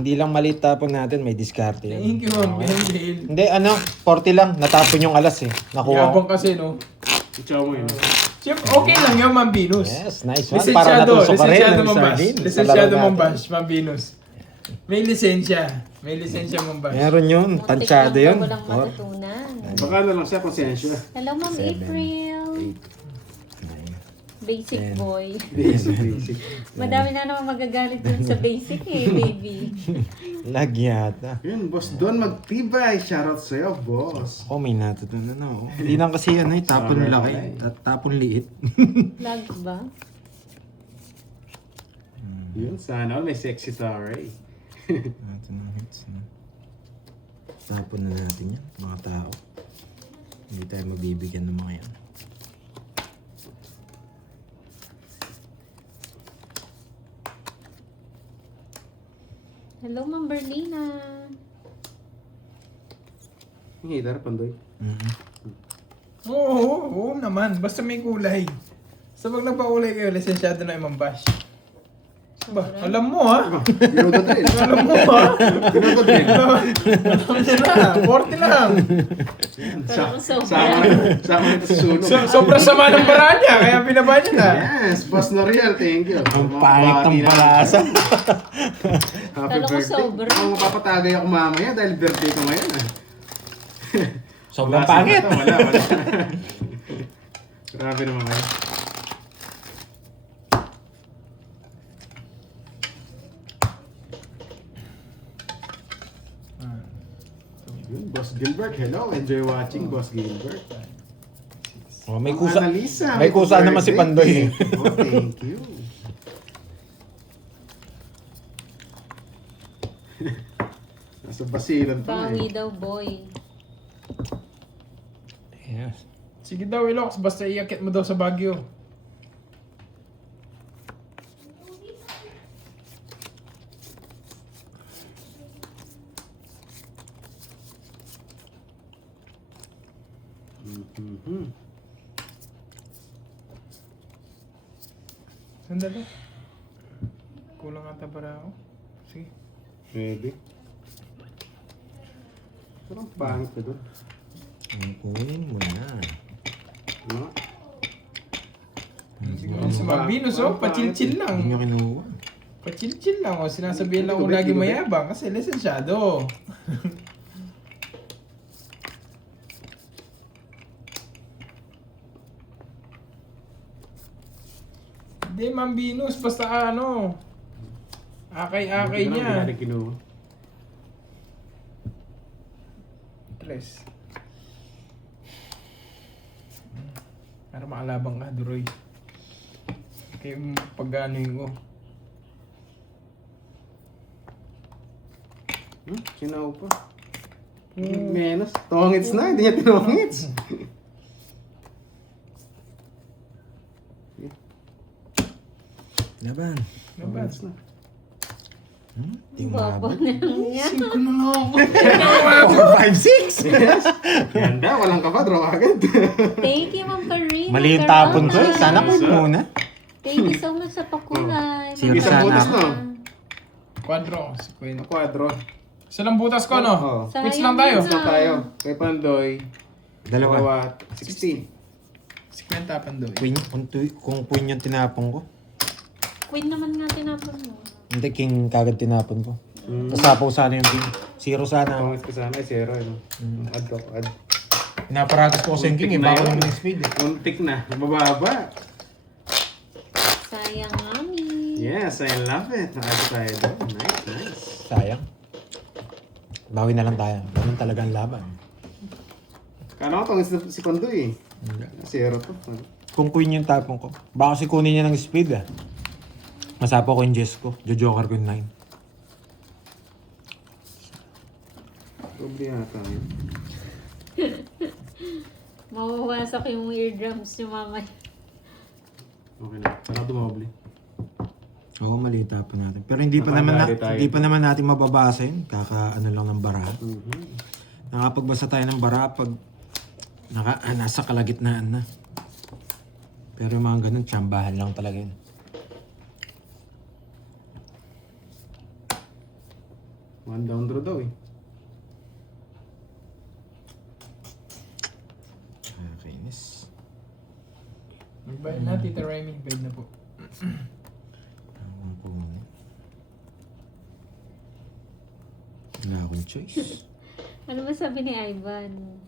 Hindi lang maliit tapon natin, may diskarte yan. Thank you, Ma'am Gail. Hindi, 40 lang. Natapon yung alas eh. Nakuha ko. Yabang kasi, no? Ikaw mo yun. Siyempre, okay lang yun, Ma'am Venus. Yes, nice one. Para natusok ka rin. Lisensyado Mr. Ma'am Bash. Bean, sa Lisensyado laro Ma'am natin. Bash, Ma'am Venus. May lisensya. May lisensya Ma'am Bash. Meron yun. Muntik Tansyado lang yun. daw walang matutunan. Baka na lang siya konsensya. Hello, Ma'am 7, April. 9. Basic 10. boy. Basic. Madami na naman magagalit dun sa basic eh, baby. Lagyata. Yun, boss Don magtibay. Shoutout sa'yo, boss. Oh, may natutunan na. Oh. Hindi lang kasi yan eh. Tapon Sorry, laki. pala At tapon liit. Lag ba? Yun, sana all may sexy story. Natin ang hits. No? Tapon na natin yan, mga tao. Hindi tayo mabibigyan ng mga yan. Hello, Ma'am Berlina. Ang hitar, Pandoy. Oo naman. Basta may kulay. Sa pag nagpakulay kayo, lisensyado na yung Ma'am Bash. Ba, alam mo ha? Ginugod rin. Alam mo ha? Ginugod rin. Alam niya na. 40 lang. Parang sobra. Sama nito sa sunog. Sobrang sama ng paraan niya. Kaya binaba niya na. Yes, boss na real. Thank you. Ang pangit ng palasa. Happy Kala ko birthday. sobra. Ang mapapatagay ako mamaya dahil birthday ko ngayon. Sobrang Wala pangit. sa mata, wala. Grabe naman kayo. Yun, Boss Gilbert, hello. Enjoy watching, Boss Gilbert. Oh, may Ang kusa. Annalisa, May kusa naman si Pandoy. Oh, thank you. Nasa basilan pa Bawi eh. daw, boy. Yes. Sige daw, Elox. Basta iakit mo daw sa Baguio. Mhm. Sandali. Kulang ata para ako. Sige. Pwede. Pero ang pangit ka doon. Ang kunin mo na. Ano? Sige mo si Ma'am Venus, oh. Pachil-chil Hindi lang. nyo kinuha. Pachil-chil lang, oh. Sinasabihan lang ko lagi mayabang kasi lisensyado. Hindi, Ma'am Venus. Basta ano. Akay-akay Buti ka lang, niya. hindi natin kinuha. Tres. Para makalabang ka, Duroy. Kaya pag-anoin ko. Sinaw pa. Menos. Tongits na, hindi niya tinongits. Laban. Laban. Tongits na. Baba Timabot. na lang niya. Singko na lang ako. 4, 5, 6. Ganda, walang ka pa, draw agad. Thank you, Ma'am Karina. Mali yung tapon ko eh. Sana quit muna. Thank you so much sa pakulay. Sige, Isang sana. butas no? Quadro. Si Queen. Quadro. Isa lang butas ko, no? Oo. Mix lang tayo. Isa tayo. Kay Pandoy. Dalawa. 16. Si Queen tapan doon. Kung queen yung tinapon ko. Queen naman nga tinapon mo. Hindi, king kagad tinapon ko. Kasapaw sana yung king. 0 sana. Tongits ko sana ay 0. Ano? Add ko, add. Pinaparagas ko kasi yung king. Iba ko naman yung speed eh. Muntik na. Mababa. Sayang mami. Yes, I love it. Nakita tayo doon. Nice, nice. Sayang. Bawi na lang tayo. Ganun talaga ang laban. Kala ko tongits na si Pandoy eh. 0 to. Kung queen yung tapon ko. Baka kasi kunin niya ng speed ah. Masapaw ko yung Jess ko. Jojoker ko yung 9. Probably yata yun. Mawawasak yung eardrums ni mama. Okay na. Saka dumobli. Oo, mali yung tapon natin. Pero hindi pa Nakadali tayo. hindi pa naman natin mababasa yun. Kaka-ano lang ng bara. Mhm. Nakapagbasa tayo ng bara pag nasa kalagitnaan na. Pero yung mga ganun, tsambahan lang talaga yun. One down draw daw eh. Nakakainis. Magbayad na, Tita Remy. Bayad na po. Ewan ko. Wala akong choice. Ano ba sabi ni Ivan?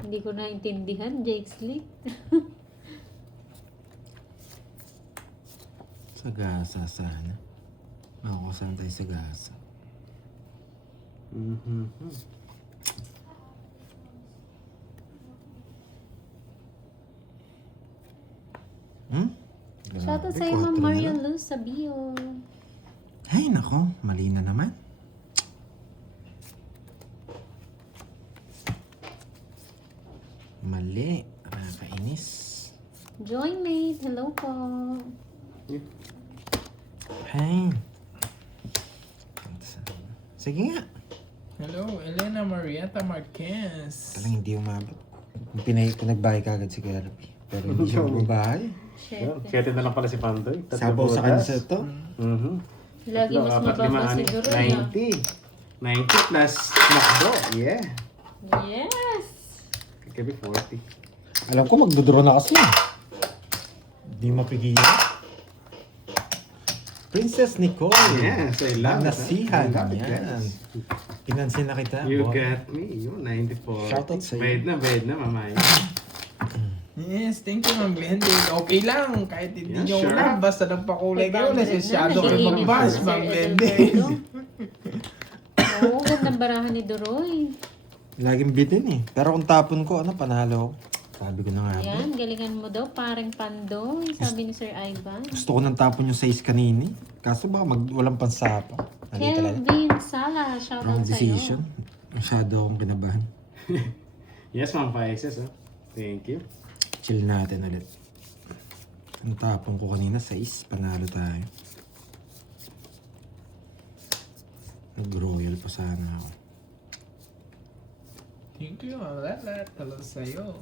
Hindi ko naintindihan, Jake Slick. Sa gasa sana. Makakusan tayo sa gasa. Mhm. Hmm? Shoutout Grabe, sa'yo, Ma'am 4 na Maria lang. Luz sa bio. Ay, nako. Mali na naman. Mali. Nakakainis. Joymate, hello po. Ay. Sige nga. Hello, Elena Marietta Marquez. Talang hindi umabot. Pinagbahay ka agad si Kuya Rapi. Pero hindi siya bumabahay. Yun, Shit. 7 na lang pala si Pandoy. Sabaw sa kanya sa ito. Mhm. Lagi mas Apat, lima, mababa anim, siguro niya. 90. 90 plus McDo. Yeah. Yes! Kagabi 40. Alam ko magdodraw na kasi. Hindi mapigilan. Princess Nicole. Yeah, so I love it, Nasihan. huh? I love it, Yan. guys. Pinansin na kita. You boy. got me. Yun, 94. Shoutout sa'yo. Bayad na, mamaya. Yes, thank you, Ma'am Glendy. Okay lang, kahit hindi Yeah, nyo sure. ulam, basta nagpakulay kayo, 500 nasyado na, kayo naglilinis magbas, na, Ma'am Sir Glendy. Edelberto. Oo, gandang barahan ni Doroy. Laging bitin eh. Pero kung tapon ko, panalo ko. Sabi ko na nga. ba. Yan, galingan mo daw, parang Pandoy, sabi ni Sir Ivan. Gusto ko nang tapon yung 6 kanini. Kaso baka walang pansapa. Mali talaga. Kelvin Sala, shoutout Wrong sa'yo. decision. Masyado akong kinabahan. Yes, Ma'am Paexes. Oh. Thank you. Chill natin ulit. Ang tapon ko kanina, 6. Panalo tayo. Nag-royal pa sana ako. Thank you, Ma'am Latlat. Hello sa'yo.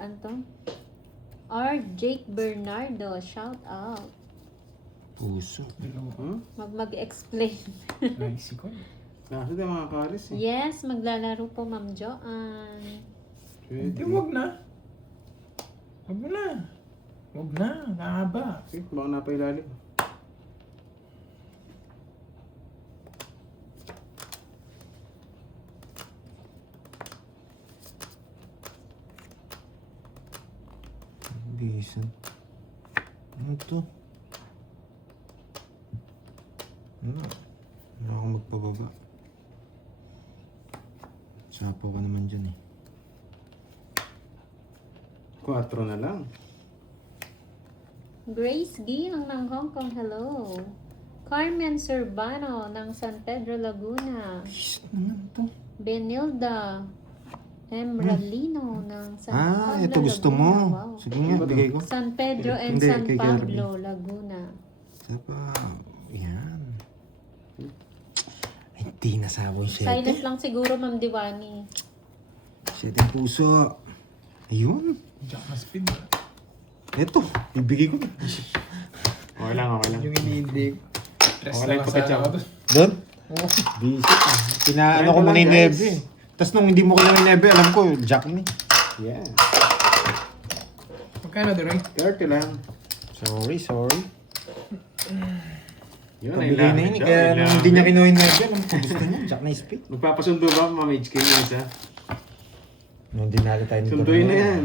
Anto? Jake Bernardo, shout out. Puso. Hello. Hmm? Mag-explain. Mexico. Nasa tayo mga kalis eh. Yes, maglalaro po, Ma'am Joanne. Hindi, Pwede. wag na. Wag mo na. Wag na, nakahaba. Okay, baka napailalim. Bisan. Ano to? Ano? Wala akong magpababa. Sapo ka naman dyan eh. 4 na lang. Grace Giang ng Hong Kong, hello. Carmen Surbano ng San Pedro, Laguna. Bisan naman to. Benilda Emralino ng San Pablo, Ito gusto Laguna. mo. Wow. Sige nga, bigay ko. San Pedro and Hindi, San kay Pablo, Laguna. Sabaw. Yan. Ay, di nasabong Silent 7. lang siguro, Ma'am Diwani. 7 puso. Ayun. Jack na speed. Eto, ibigay ko na. Okay lang, okay lang. Yung iniindi. Stress Wala na yung lang pagkatsaw. sana ako. Doon? Oo. Visit. Pinaano ko Ganito muna lang, yung guys. nebe. Tapos nung hindi mo ko lang yung nebe, alam ko, Jack ni. Yeah. Magkano, Duroy? 30 lang. Sorry. Yun, Pabigay na yun. Kaya nung hindi niya kinuha yung nebe, alam ko gusto niya. Jack na speed. Magpapasundo ba, Ma'am HK yung isa? Nung dinalo tayo nito. Sunduin na yan.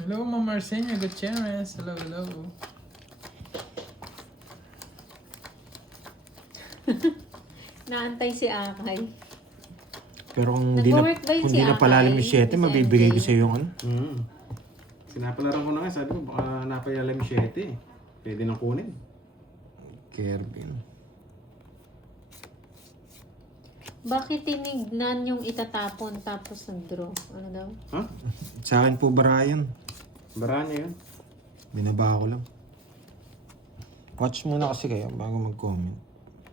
Hello, Ma'am Marcenia Gutierrez. Hello, hello. Naantay si Akay. Pero kung hindi na, Nag-work ba yun kung si di na palalim yung Akay? 7, mabibigay ko Si sa yung ano. Sinapalaran ko na nga, sabi ko, baka napailalim yung 7 eh. Pwede nang kunin. Kervin. Bakit tinignan yung itatapon tapos nag-draw? Ano daw? Ha? Sa akin po Brian. Bara niya yun. Binaba ko lang. Watch muna kasi kayo bago mag-comment.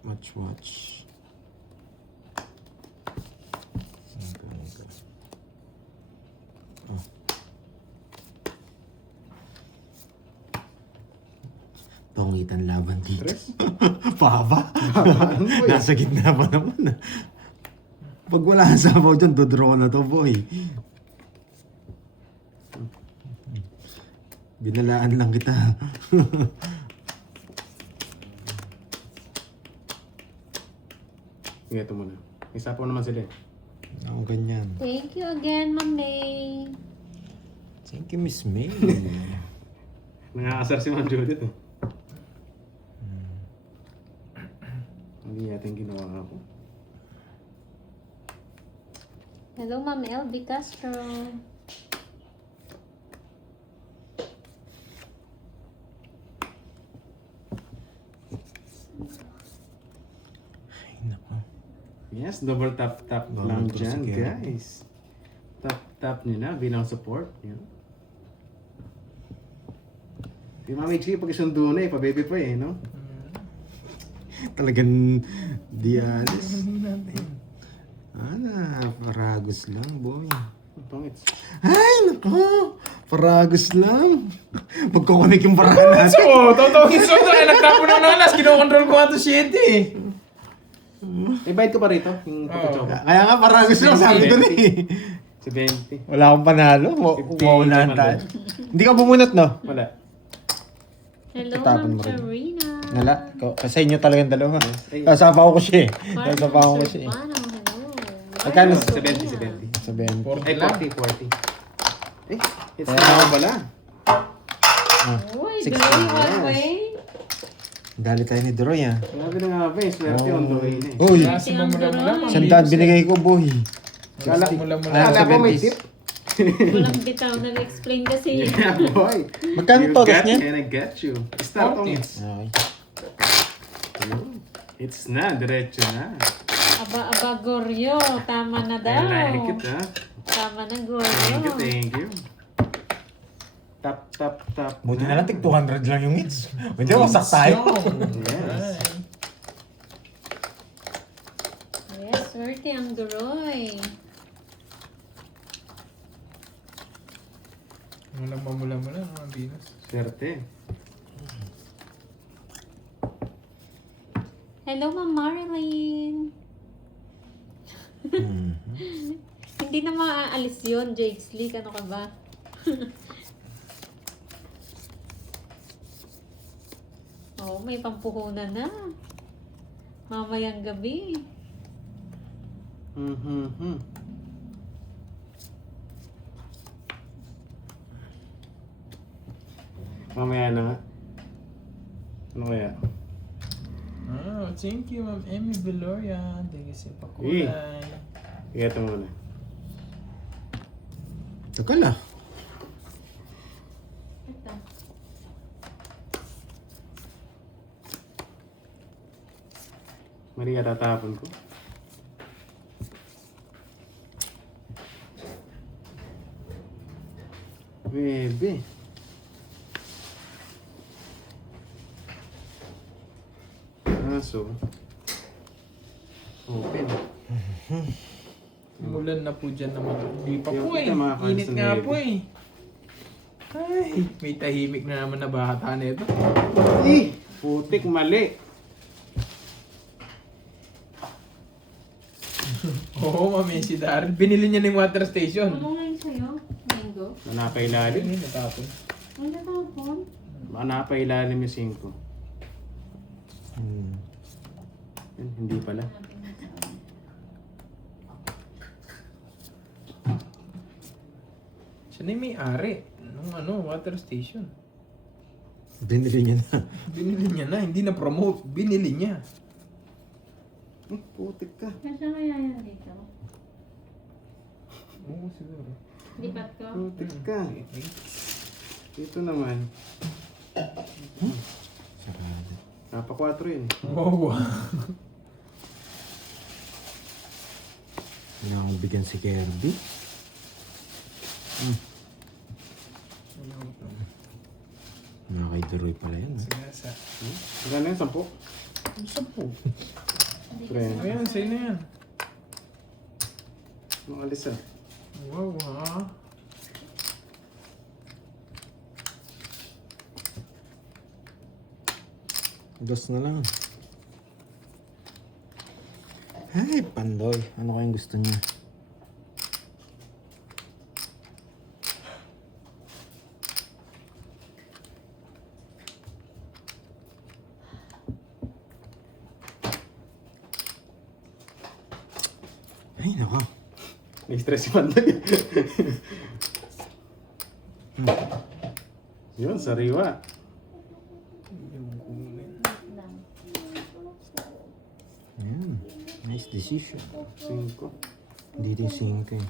Watch. Oh. Pangitan laban dito. Tres? Paba? Ano po eh? Nasa gitna pa naman. Pag wala ang sabaw dyan, dodraw na to, boy. Binalaan lang kita. Sige, ito muna. Isa po naman sila eh. Ako ganyan. Thank you again, Ma'am May. Thank you, Miss May. Nangaasar si Ma'am Judith eh. Hindi yata yung ginawa ko. Hello, Ma'am LB Castro. Ay, nako. Yes, double tap Double lang tap dyan, sige. guys. Tap nyo na bilang support. Yan. Si Mami Chi, pag isundo na eh, pabebe pa eh, no? Talagang di alis. Paragos lang, boy. Ang pangit. Ay, nako. Paragos lang. Pagkukunik yung parahan natin. So, tawagin so na nagtapon ng nanas, kinokontrol ko nga to shit eh. Invite ko pa rito, yung pagkachoka. Kaya nga, paragos lang sabi ko na eh. Si 20. Wala akong panalo. Maunahan tayo. Hindi ka bumunot, no? Wala. Hello, Tatapon Ma'am mo rin. Charina. Wala. Kasi inyo talagang dalawa. Ay. Kasapaw ko siya eh. Parang Kasapaw ko Sir siya eh. Pano, hello. Magkano? Ay, 70. Sabihin. Ay, 40 40. lang. Eh, it's na pala. Uy, 60. Dre, one way. Dali tayo ni Droy ah. Sabi na nga ba, eh, swerte on the way na eh. Uy! Nasa mula-mula. Sandaan binigay ko, boy. Kala, Mula-mula. kala ko may 70s. tip. Walang bitaw, nag-explain kasi. Yeah, boy. Magkano You todos got niya? me and I got you. Start on it. Okay. It's na, diretso na. Aba, Goryo. Tama na I daw. like it, ha? Tama na, Thank Goryo. you, thank you. Tap. Buti na lang, tig 200 lang yung hits. Hindi, wasak tayo. Yes. Yes, swerte ang Duroy. Mula-mula, mga Venus. Swerte. Hello, Ma'am Marilyn. Hindi na maaalis yun, Jake Slick. Ano ka ba? Oh, may pampuhunan na. Mamayang gabi. Mamaya na nga. Ano kaya? Thank you, Ma'am Emmy Veloria. Thank you sa Eh. pakulay. Sige, ito muna. Taka na. Ito. Mali ka tatapon ko. Bebe. So, open. Mulan na po dyan naman. Hindi pa Yung po eh. kita, mga Init fans nga ng po eh. Ay, may tahimik na naman na bata nito. Putik, mali. Oo, mami, si Daryl. Binili niya ng water station. Ano nga yun sa'yo? Mango? Napailalim. Ayun, natapon. Ano tapon? Baka napailalim yung 5. Hindi pala. Siya na yung may-ari nung water station. Binili niya na. Binili niya na, hindi na promote. Binili niya. Putik ka. Kasi kaya yan dito? Oo, siguro. Lipat ko? Putik ka. Ito naman. Sarado. Napa 4 yun. Wow. Kailangan kong bigyan si Kirby. Nakakaiduroy pala yan. Sinasa. Magkano yun? 10? Sampu. Pre, Ayan, sa'yo na yan. mga alis ah. Wow, ha? Dos na lang. Ay, Pandoy. Ano kayang gusto niya? Ay, nako. May-stress si Pandoy. Yun, sariwa. Ayan. Nice decision. 5. Hindi din 5 eh.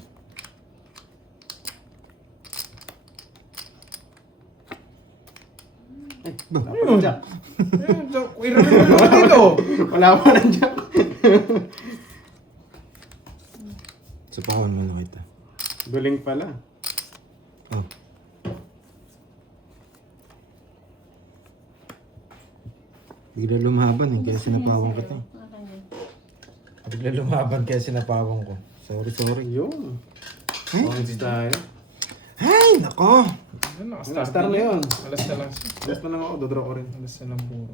Wala pa ng jack. Iramin mo naman dito. Wala pa ng jack. Sapawan mo na kita. Duling pala. Oh. Bigla lumaban eh, kaya sinapawan kita eh. Bigla lumaban kaya sinapawan ko. Sorry. Yun. Ay. Points tayo. Ay, nako! Ano, Star na yun. Alas na lang siya. Last na lang ako, dodraw ko rin. Alas na lang puro.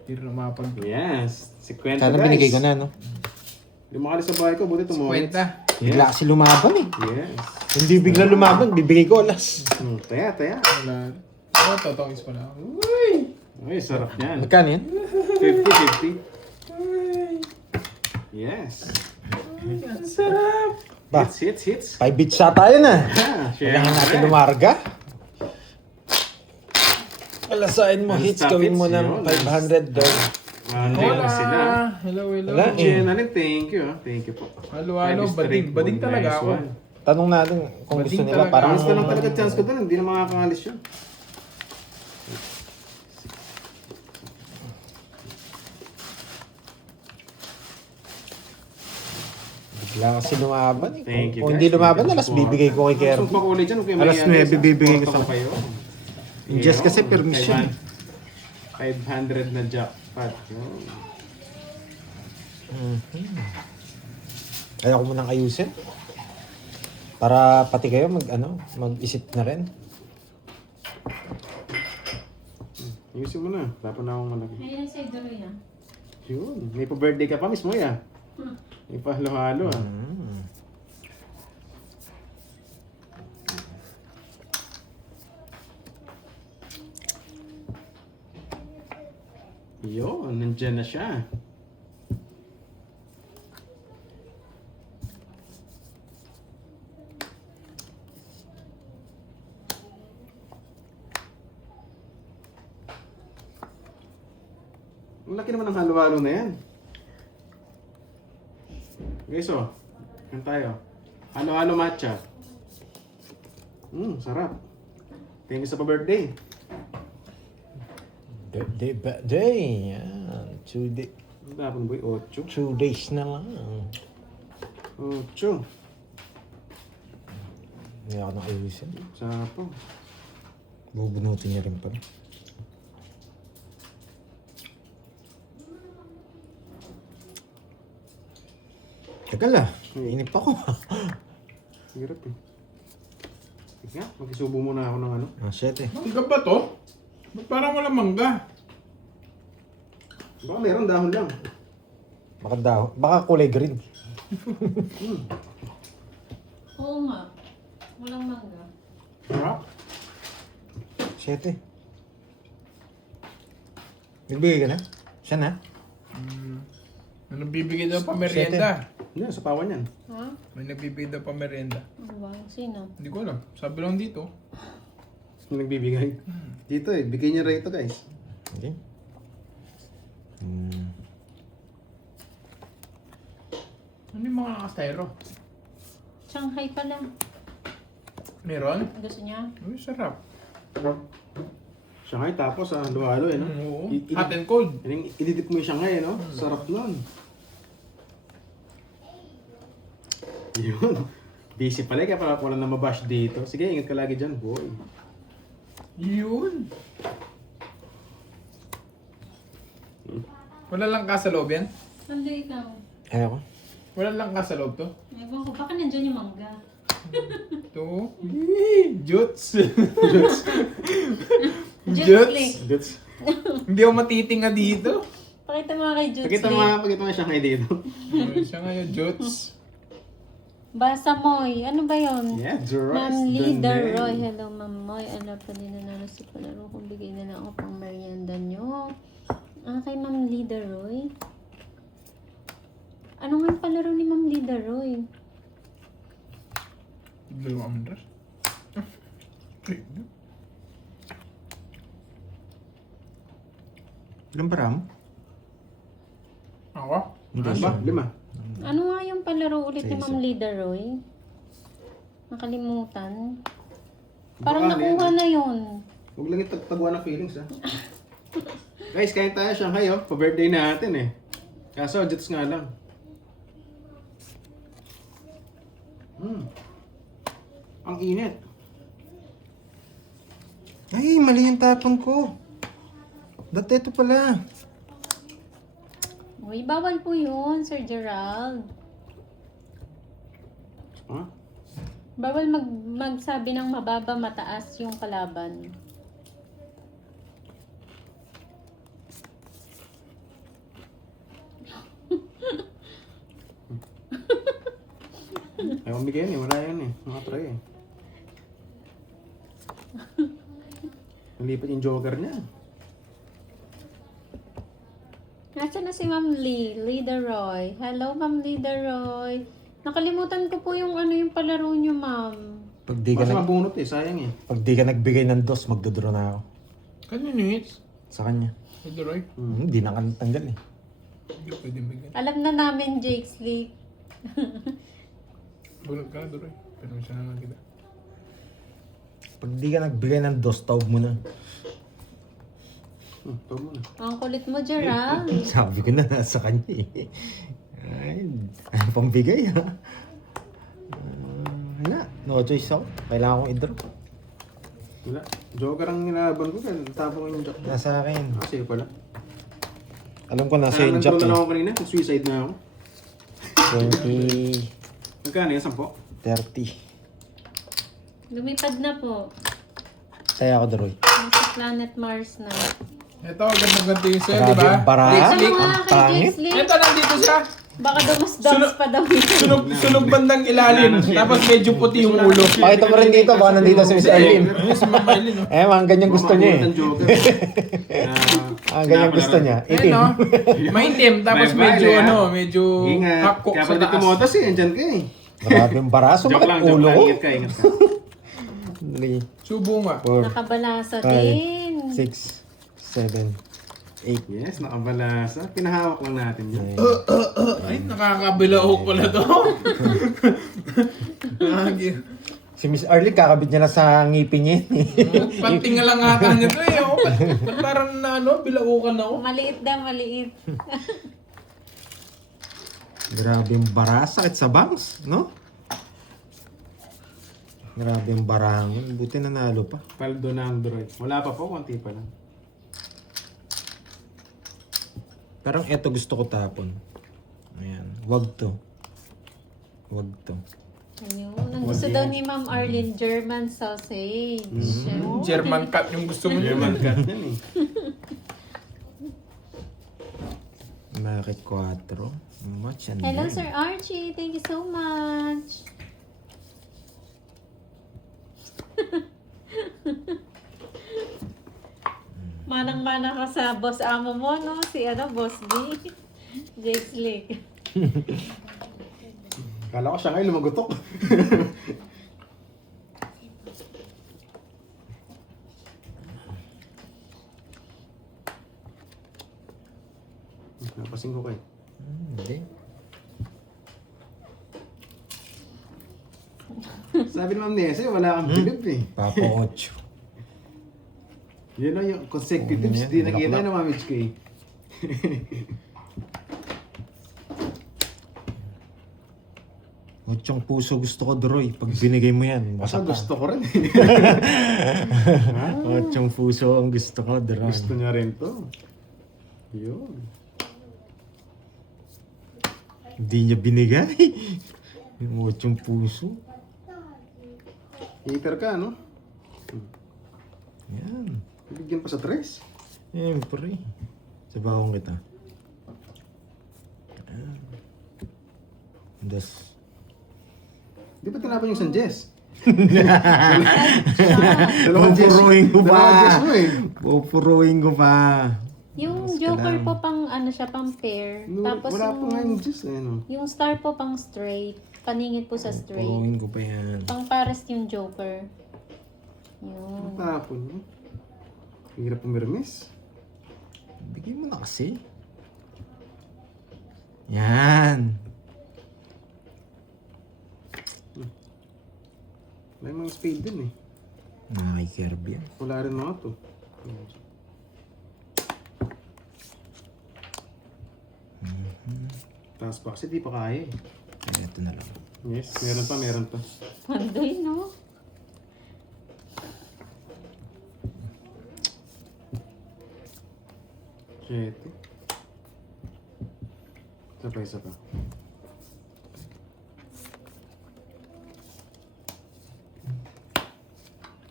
Hindi rin namapag. Yes. 50 Sana guys. binigay ko na, no? Lumakali sa bahay ko, buti tumawid. Kwenta. Bigla kasi lumaban eh. Yes. Hindi bigla lumaban, bibigay ko alas. Taya. Wala. Oh, totongis pala. Uy! Ay, sarap yan. Magkano yan? 50-50. Uy! Yes. Ang sarap! Ba, Hits. 5 bits sa tayo na. Ah, Kailangan natin lumarga. Alasain mo, Ang hits, stop gawin mo hits ng yun. $500. Ano yun sila? Hello. Wala eh. Jenalyn, thank you. Thank you po. Halo. Five straight Bading po. talaga Nice ako. one. Tanong natin kung Bading gusto nila talaga. parang... Chance ko lang talaga chance ko doon. Hindi na makakangalis yun. Bigla kasi lumaban eh. Thank you, Kung guys. hindi lumaban, Thank you alas po. bibigay ko kay Gusto Kerb. mo makulay dyan, okay, Alas may 9 bibigay ko portal sa- kayo. Just kasi Yun, permission. 500 na jackpot. Yun. Ayaw ko munang ayusin. Para pati kayo mag-isip na rin. Ayusin mo na. Dapat na akong malaki. Ayan sa idolo yan. Yun. May pa-birthday ka pa mismo ya. May pa-halo-halo ah. Yun, nandyan na siya. Ang laki naman ng halo-halo na yan. Okay, so, yan tayo. Halo-halo matcha. Sarap. Thank you sa pa-birthday. Birthday. Yan. 2 Dapat boy, 8. days na lang. 8. Hindi ako nang ayusin. Sapo. Bubunutin niya rin pala. Tagal ah. Inip ako. Hirap eh. Sige nga, magkisubo muna ako ng ano. 7. Mangga ba to? Ba't parang walang mangga? Baka meron dahon lang. Baka kulay green. Oo nga. Walang mangga. Sarap. 7. Nagbigay ka na? Siya na? May nagbibigay daw pa merienda. Yan, sa pawan yan. Ha? May nagbibigay daw pa merienda. Ano ba? Sino? Hindi ko alam. Sabi lang dito. Yung nagbibigay. Dito eh, bigay niyo rito guys. Okay. Ano yung mga nakastyro? Shanghai pala. Meron? Gusto niya? Uy, sarap. Shanghai tapos halo-halo eh, no? Oo. I- Hot and cold. Ididip mo yung Shanghai, no? Sarap nun. Yun. Busy pala, kaya pala wala na mabash dito. Sige, ingat ka lagi dyan, boy. Yun. Wala lang ka sa loob yan? Hindi ikaw. Ayoko. Wala lang ka sa loob to? Ewan ko, baka nandyan yung mangga. Ito. Juts. Jutslik. That's... Hindi ako matitinga dito. Pakita mo nga kay Pakita Jutslik. mo nga siya ngayon dito. Siya ngayon, Juts. Basa Moy. Ano ba yun? Yeah, Duroy. Ma'am Leader Roy. Hello, Ma'am Moy. Ano pa din nanalo si palaro kung bigay na lang ako pang merienda nyo. Kay Ma'am Leader Roy. Ano nga yung palaro ni Ma'am Leader Roy? Blue Amandras. Ilan ba ram? Ako? Hindi Ba? 5. Ano nga yung palaro ulit ni Sige, Ma'am Leader Roy? Nakalimutan. Parang Baka nakuha yan. na yun. Huwag lang itagpagwa ng feelings, ha? Guys, kain tayo Shanghai, oh. Pa-birthday natin, eh. Kaso, jets nga lang. Ang init. Ay, mali yung tapon ko. Dati ito pala. Uy, bawal po yun, Sir Gerald. Ha? Bawal magsabi ng mababa mataas yung kalaban. Ay, umigay yun, eh. Wala yun, eh. Mga try, eh. Nalipat yung joker niya. Nasaan na si Ma'am Leader Roy? Hello, Ma'am Leader Roy. Nakalimutan ko po yung ano yung palaro nyo, Ma'am. Pag di ka, Kasi mabunot, eh. Sayang, eh. pag di ka nagbigay ng dos, magdodraw na ako. Kanino hits? Sa kanya. Ito, Roy. Hindi na tanggal eh. Hindi pwede bigyan. Alam na namin, Jake Slick. Bulag ka na, Roy. Pero siya na lang kita. Pag di ka nagbigay ng dos, taob mo na. Ito muna. Ang kulit mo, Gerald. Sabi ko na nasa kanya eh. Ay, pambigay ha. Wala, no choice ako. Kailangan kong i-drop. Wala. Joker ang nilaban ko, kaya tapong yung joker. Nasa akin. Sa'yo pala. Alam ko nasa yung Nagdro jack na lang eh. ako kanina, suicide na ako. 20, Magkano yung 10? 30. Lumipad na po. Saya ako, Daroy. Nasa planet Mars na. Ito, ganda-ganda yung sa'yo, di Grabe ba? yung bara. Jake Ano Slick. nga Ang kay pangit. Jake Slick? Ito, nandito siya. Baka dumas-dums pa daw yun. Sunog bandang ilalim. Tapos medyo puti yung ulo. Pakita mo rin dito, baka nandito si Miss Arlene. Ayun, si Ma'am Arlene, no? Mga ganyan gusto niya eh. Mabunot ang joker. Ganyan gusto niya. Ayun, Itim. no? Maitim. Tapos Bye-bye, medyo, Lea. medyo Ingat. hapkok Kaya sa pala taas. tumotas eh, andyan ka eh. Grabe yung baraso. Joke Bakit lang, joke ulo lang. ko? Ingat ka, ingat ka. Dali. Subo nga. 4, Nakabalasa 5, din. 6, 7, 8, Yes, nakabalasa. Pinahawak lang natin yun. 9. Ay, nakakabilahok pala to. Si Miss Arlene, kakabit niya na sa ngipin niya. Panting lang ata niya to eh. Oh, ba't parang na ano, bilaukan ako. Maliit daw, maliit. Grabe yung bara. Sakit sa bangs, no? Grabe yung barangon. Buti nanalo pa. Paldo na Android. Wala pa po, konti pa lang. Parang eto gusto ko tapon. Ayan. Wag to. Wag to. Ayun. Ang gusto daw ni Ma'am Arlene, German sausage. Ayun. German cut yung gusto mo niya. German cat yan eh. Bakit 4? Much and Hello, then. Sir Archie. Thank you so much. Manang-mana ka sa boss amo mo, no? Si Boss B. Jake Slick. Kala ko siya ngayon lumagutok. Napasing ko kayo. Hindi. Sabi ni Ma'am Nese, wala kang bilib eh. Papa 8. Yun na yung consecutives, Ano di yan? nakita Bulaklak. na Ma'am HK. Muchong puso gusto ko, Droy. Pag binigay mo yan, Basta basta gusto ko rin. Muchong puso ang gusto ko, Droy. Gusto niya rin to. Yun. Hindi niya binigay. Muchong puso. Hater ka, no? Yan. Bigyan pa sa tres. Siyempre. Sabahong kita. Yan. Das. Di ba tinapan yung San Jess? Pupuruin ko pa. Dalawang Jess mo eh. Pupuruin ko pa. Yung Mas joker kailangan. po pang ano siya, pang pair. Tapos Wala pa nga yung, yung Jess eh, no? yung star po pang straight. Paningit po sa straight. Pupuruin ko pa yan. Pang pares yung joker. Yun. Tapon mo. Hirap pumirmis. Bigyan mo na kasi. Yan. May mga spade din eh. Nakikirby yan. Wala rin mga to. Taas pa kasi di pa kaya eh. Ay, ito na lang. Yes, meron pa, meron pa. Pandoy, no? Siyete. Isa pa, isa pa.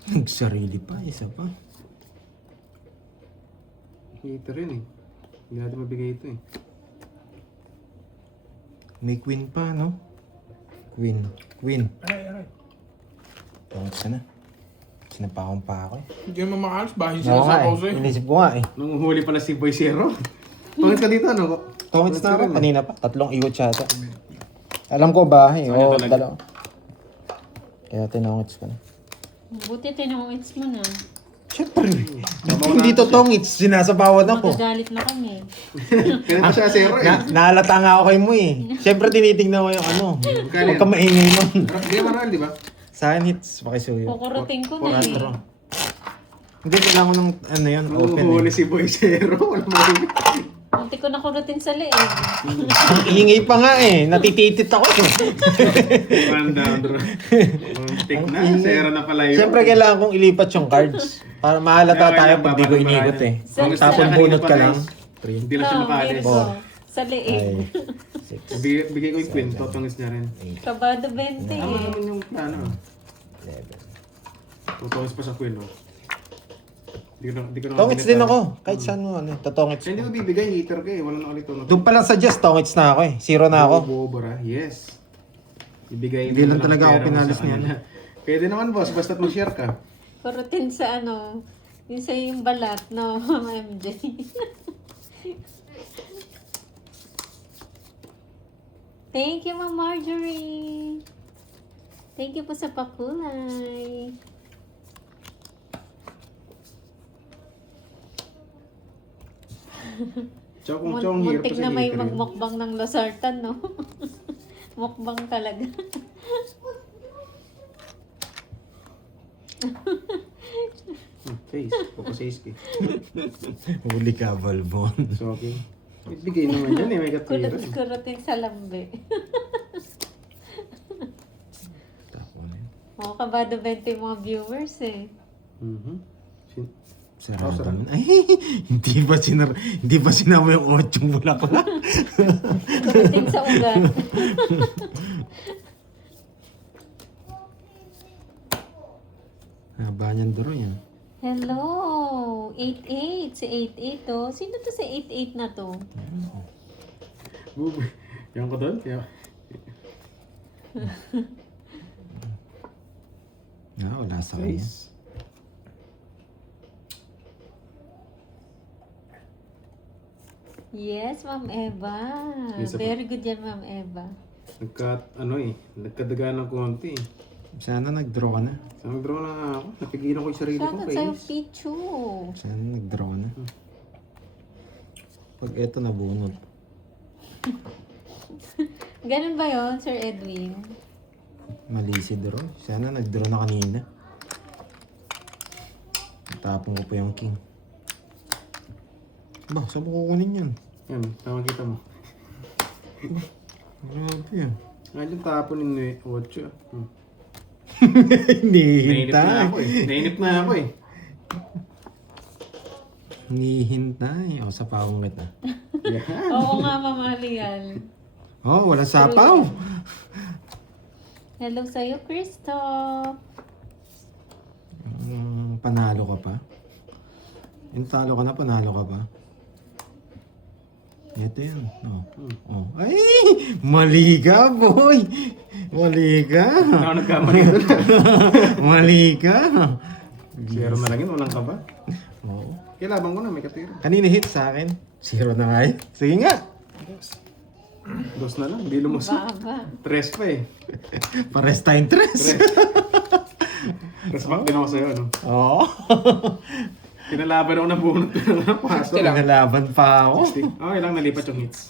Nagsarili pa, isa pa. Hater rin eh. Hindi natin mabigay ito eh. May queen pa, no? Queen. Queen. Aray. Tawag sana. Sinapakong pa ako eh. Hindi naman makalas. Bahin Oo sila nga sa eh. pauso eh. Inisip ko nga eh. Nung huli pala si Boy Zero. Pangit ka dito, ano? Tongits na ako kanina pa. 3 iwat yata. Alam ko ba? Eh, Ano o, talaga? dalawa. Kaya tinongits ko na. Buti tinongits mo na. Siyempre. Hindi to tongits. Sinasabawan ako. Magagalit na kami. Kaya pa siya zero eh. Naalata nga ako kay mo eh. Siyempre tinitingnan ko yung ano. Magkano Huwag yan? ka maingay mo. Di ba maral, di ba? Sa akin hits. Pakisuyo. Kukurutin ko na eh. 4. Hindi, kailangan ko ng ano yun. Nung Open huli eh. si Boy Zero, wala mahuli. Munti ko na kurutin sa leeg. Ang ingay pa nga eh. Natititit ako eh. One down, bro. Muntik na, zero na pala yun. Siyempre kailangan kong ilipat yung cards. Para mahalata tayo pag di ko inigot eh. Sa- Tapon sa- bunot ka lang. Hindi na siya Ito, makaalis. Virgo. Sa leeg. Ay, 6, Bigay ko yung queen, totongis niya rin. Kabado 20 Tama eh. naman yung plano. 11. Totongis pa sa queen, oh. Di ko na Tongits din ako. Kahit saan mo ano. Totongits Kaya hindi ko. ko bibigay, hater ka eh. Walang nakalito na. Doon pa lang sa Just, tongits na ako eh. 0 na ako. Bobora, yes. Ibigay Hindi mo lang na talaga ako pera mo pinalis sa niyan. kanila. Pwede naman boss, basta't mag-share ka. Kurutin sa ano. Yung sa yung balat, no? MJ. Thank you, Ma'am Marjorie. Thank you po sa pakulay. Chokong chong, hirap Muntik pa na sa may hater. magmukbang ng losartan, no? Mukbang talaga. Face, papasays ka. Huli ka, Valbon. So, okay. Ibigay naman yan eh, may katwiran. Kurutin sa lambe. Tapon eh. Oh, kabado 20 yung mga viewers eh. Mhm. Sarado sarado. naman. Ay, hindi ba sinama yung 8 bulaklak? Kurutin sa ugat. Haba niyan duro yan. Hello! 88. Si 88 to. Sino to si 88 na to? Yan ko doon, kaya... Wala sa kanya. Face. Yes, Ma'am Eva. Yes, apa. Very good yan, Ma'am Eva. Nagkadaga ng konti eh. Sana nag-draw ka na. Sa nag-draw na nga ako, napigilan ko yung sarili ko, Shoutout sa'yo, face. Pichu. Sana nag-draw ka na. Pag eto nabunot. Ganun ba yon, Sir Edwin? Mali si draw. Sana nag-draw na kanina. Natapon ko pa yung king. Ba, saan mo kukunin yan? Yan, tama kita mo. Grabe yan. Ngayon yung tapon ni 8. Nainip na Hinihintay. ako eh. Nainip na ako eh. Hinihintay. O, sapaw kita. Yan. Oo nga, mamahalian. Oh, wala sapaw. Hello sa'yo, Kristo. Panalo ka pa? Yung talo ka na, panalo ka pa? Ito yan. Oh. Oh. Ay! Mali ka, boy! Mali ka! Hindi ako nagkamali doon. Mali ka! Zero na lang yun, walang ka ba? Oo. Kailaban ko na, may katira. Kanina hit sa akin. 0 na nga eh. Sige nga. Dos na lang, hindi lumusot. Baba. 3 pa eh. Pares tayong 3. Tres back din ako sa'yo, no? Oo. Kinalaban ako ng bunot ko na pasok. Nagalaban pa ako. Okay lang, nalipat yung hits.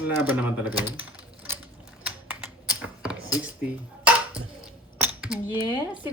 Ang laban naman talaga yun. 60. Yes, si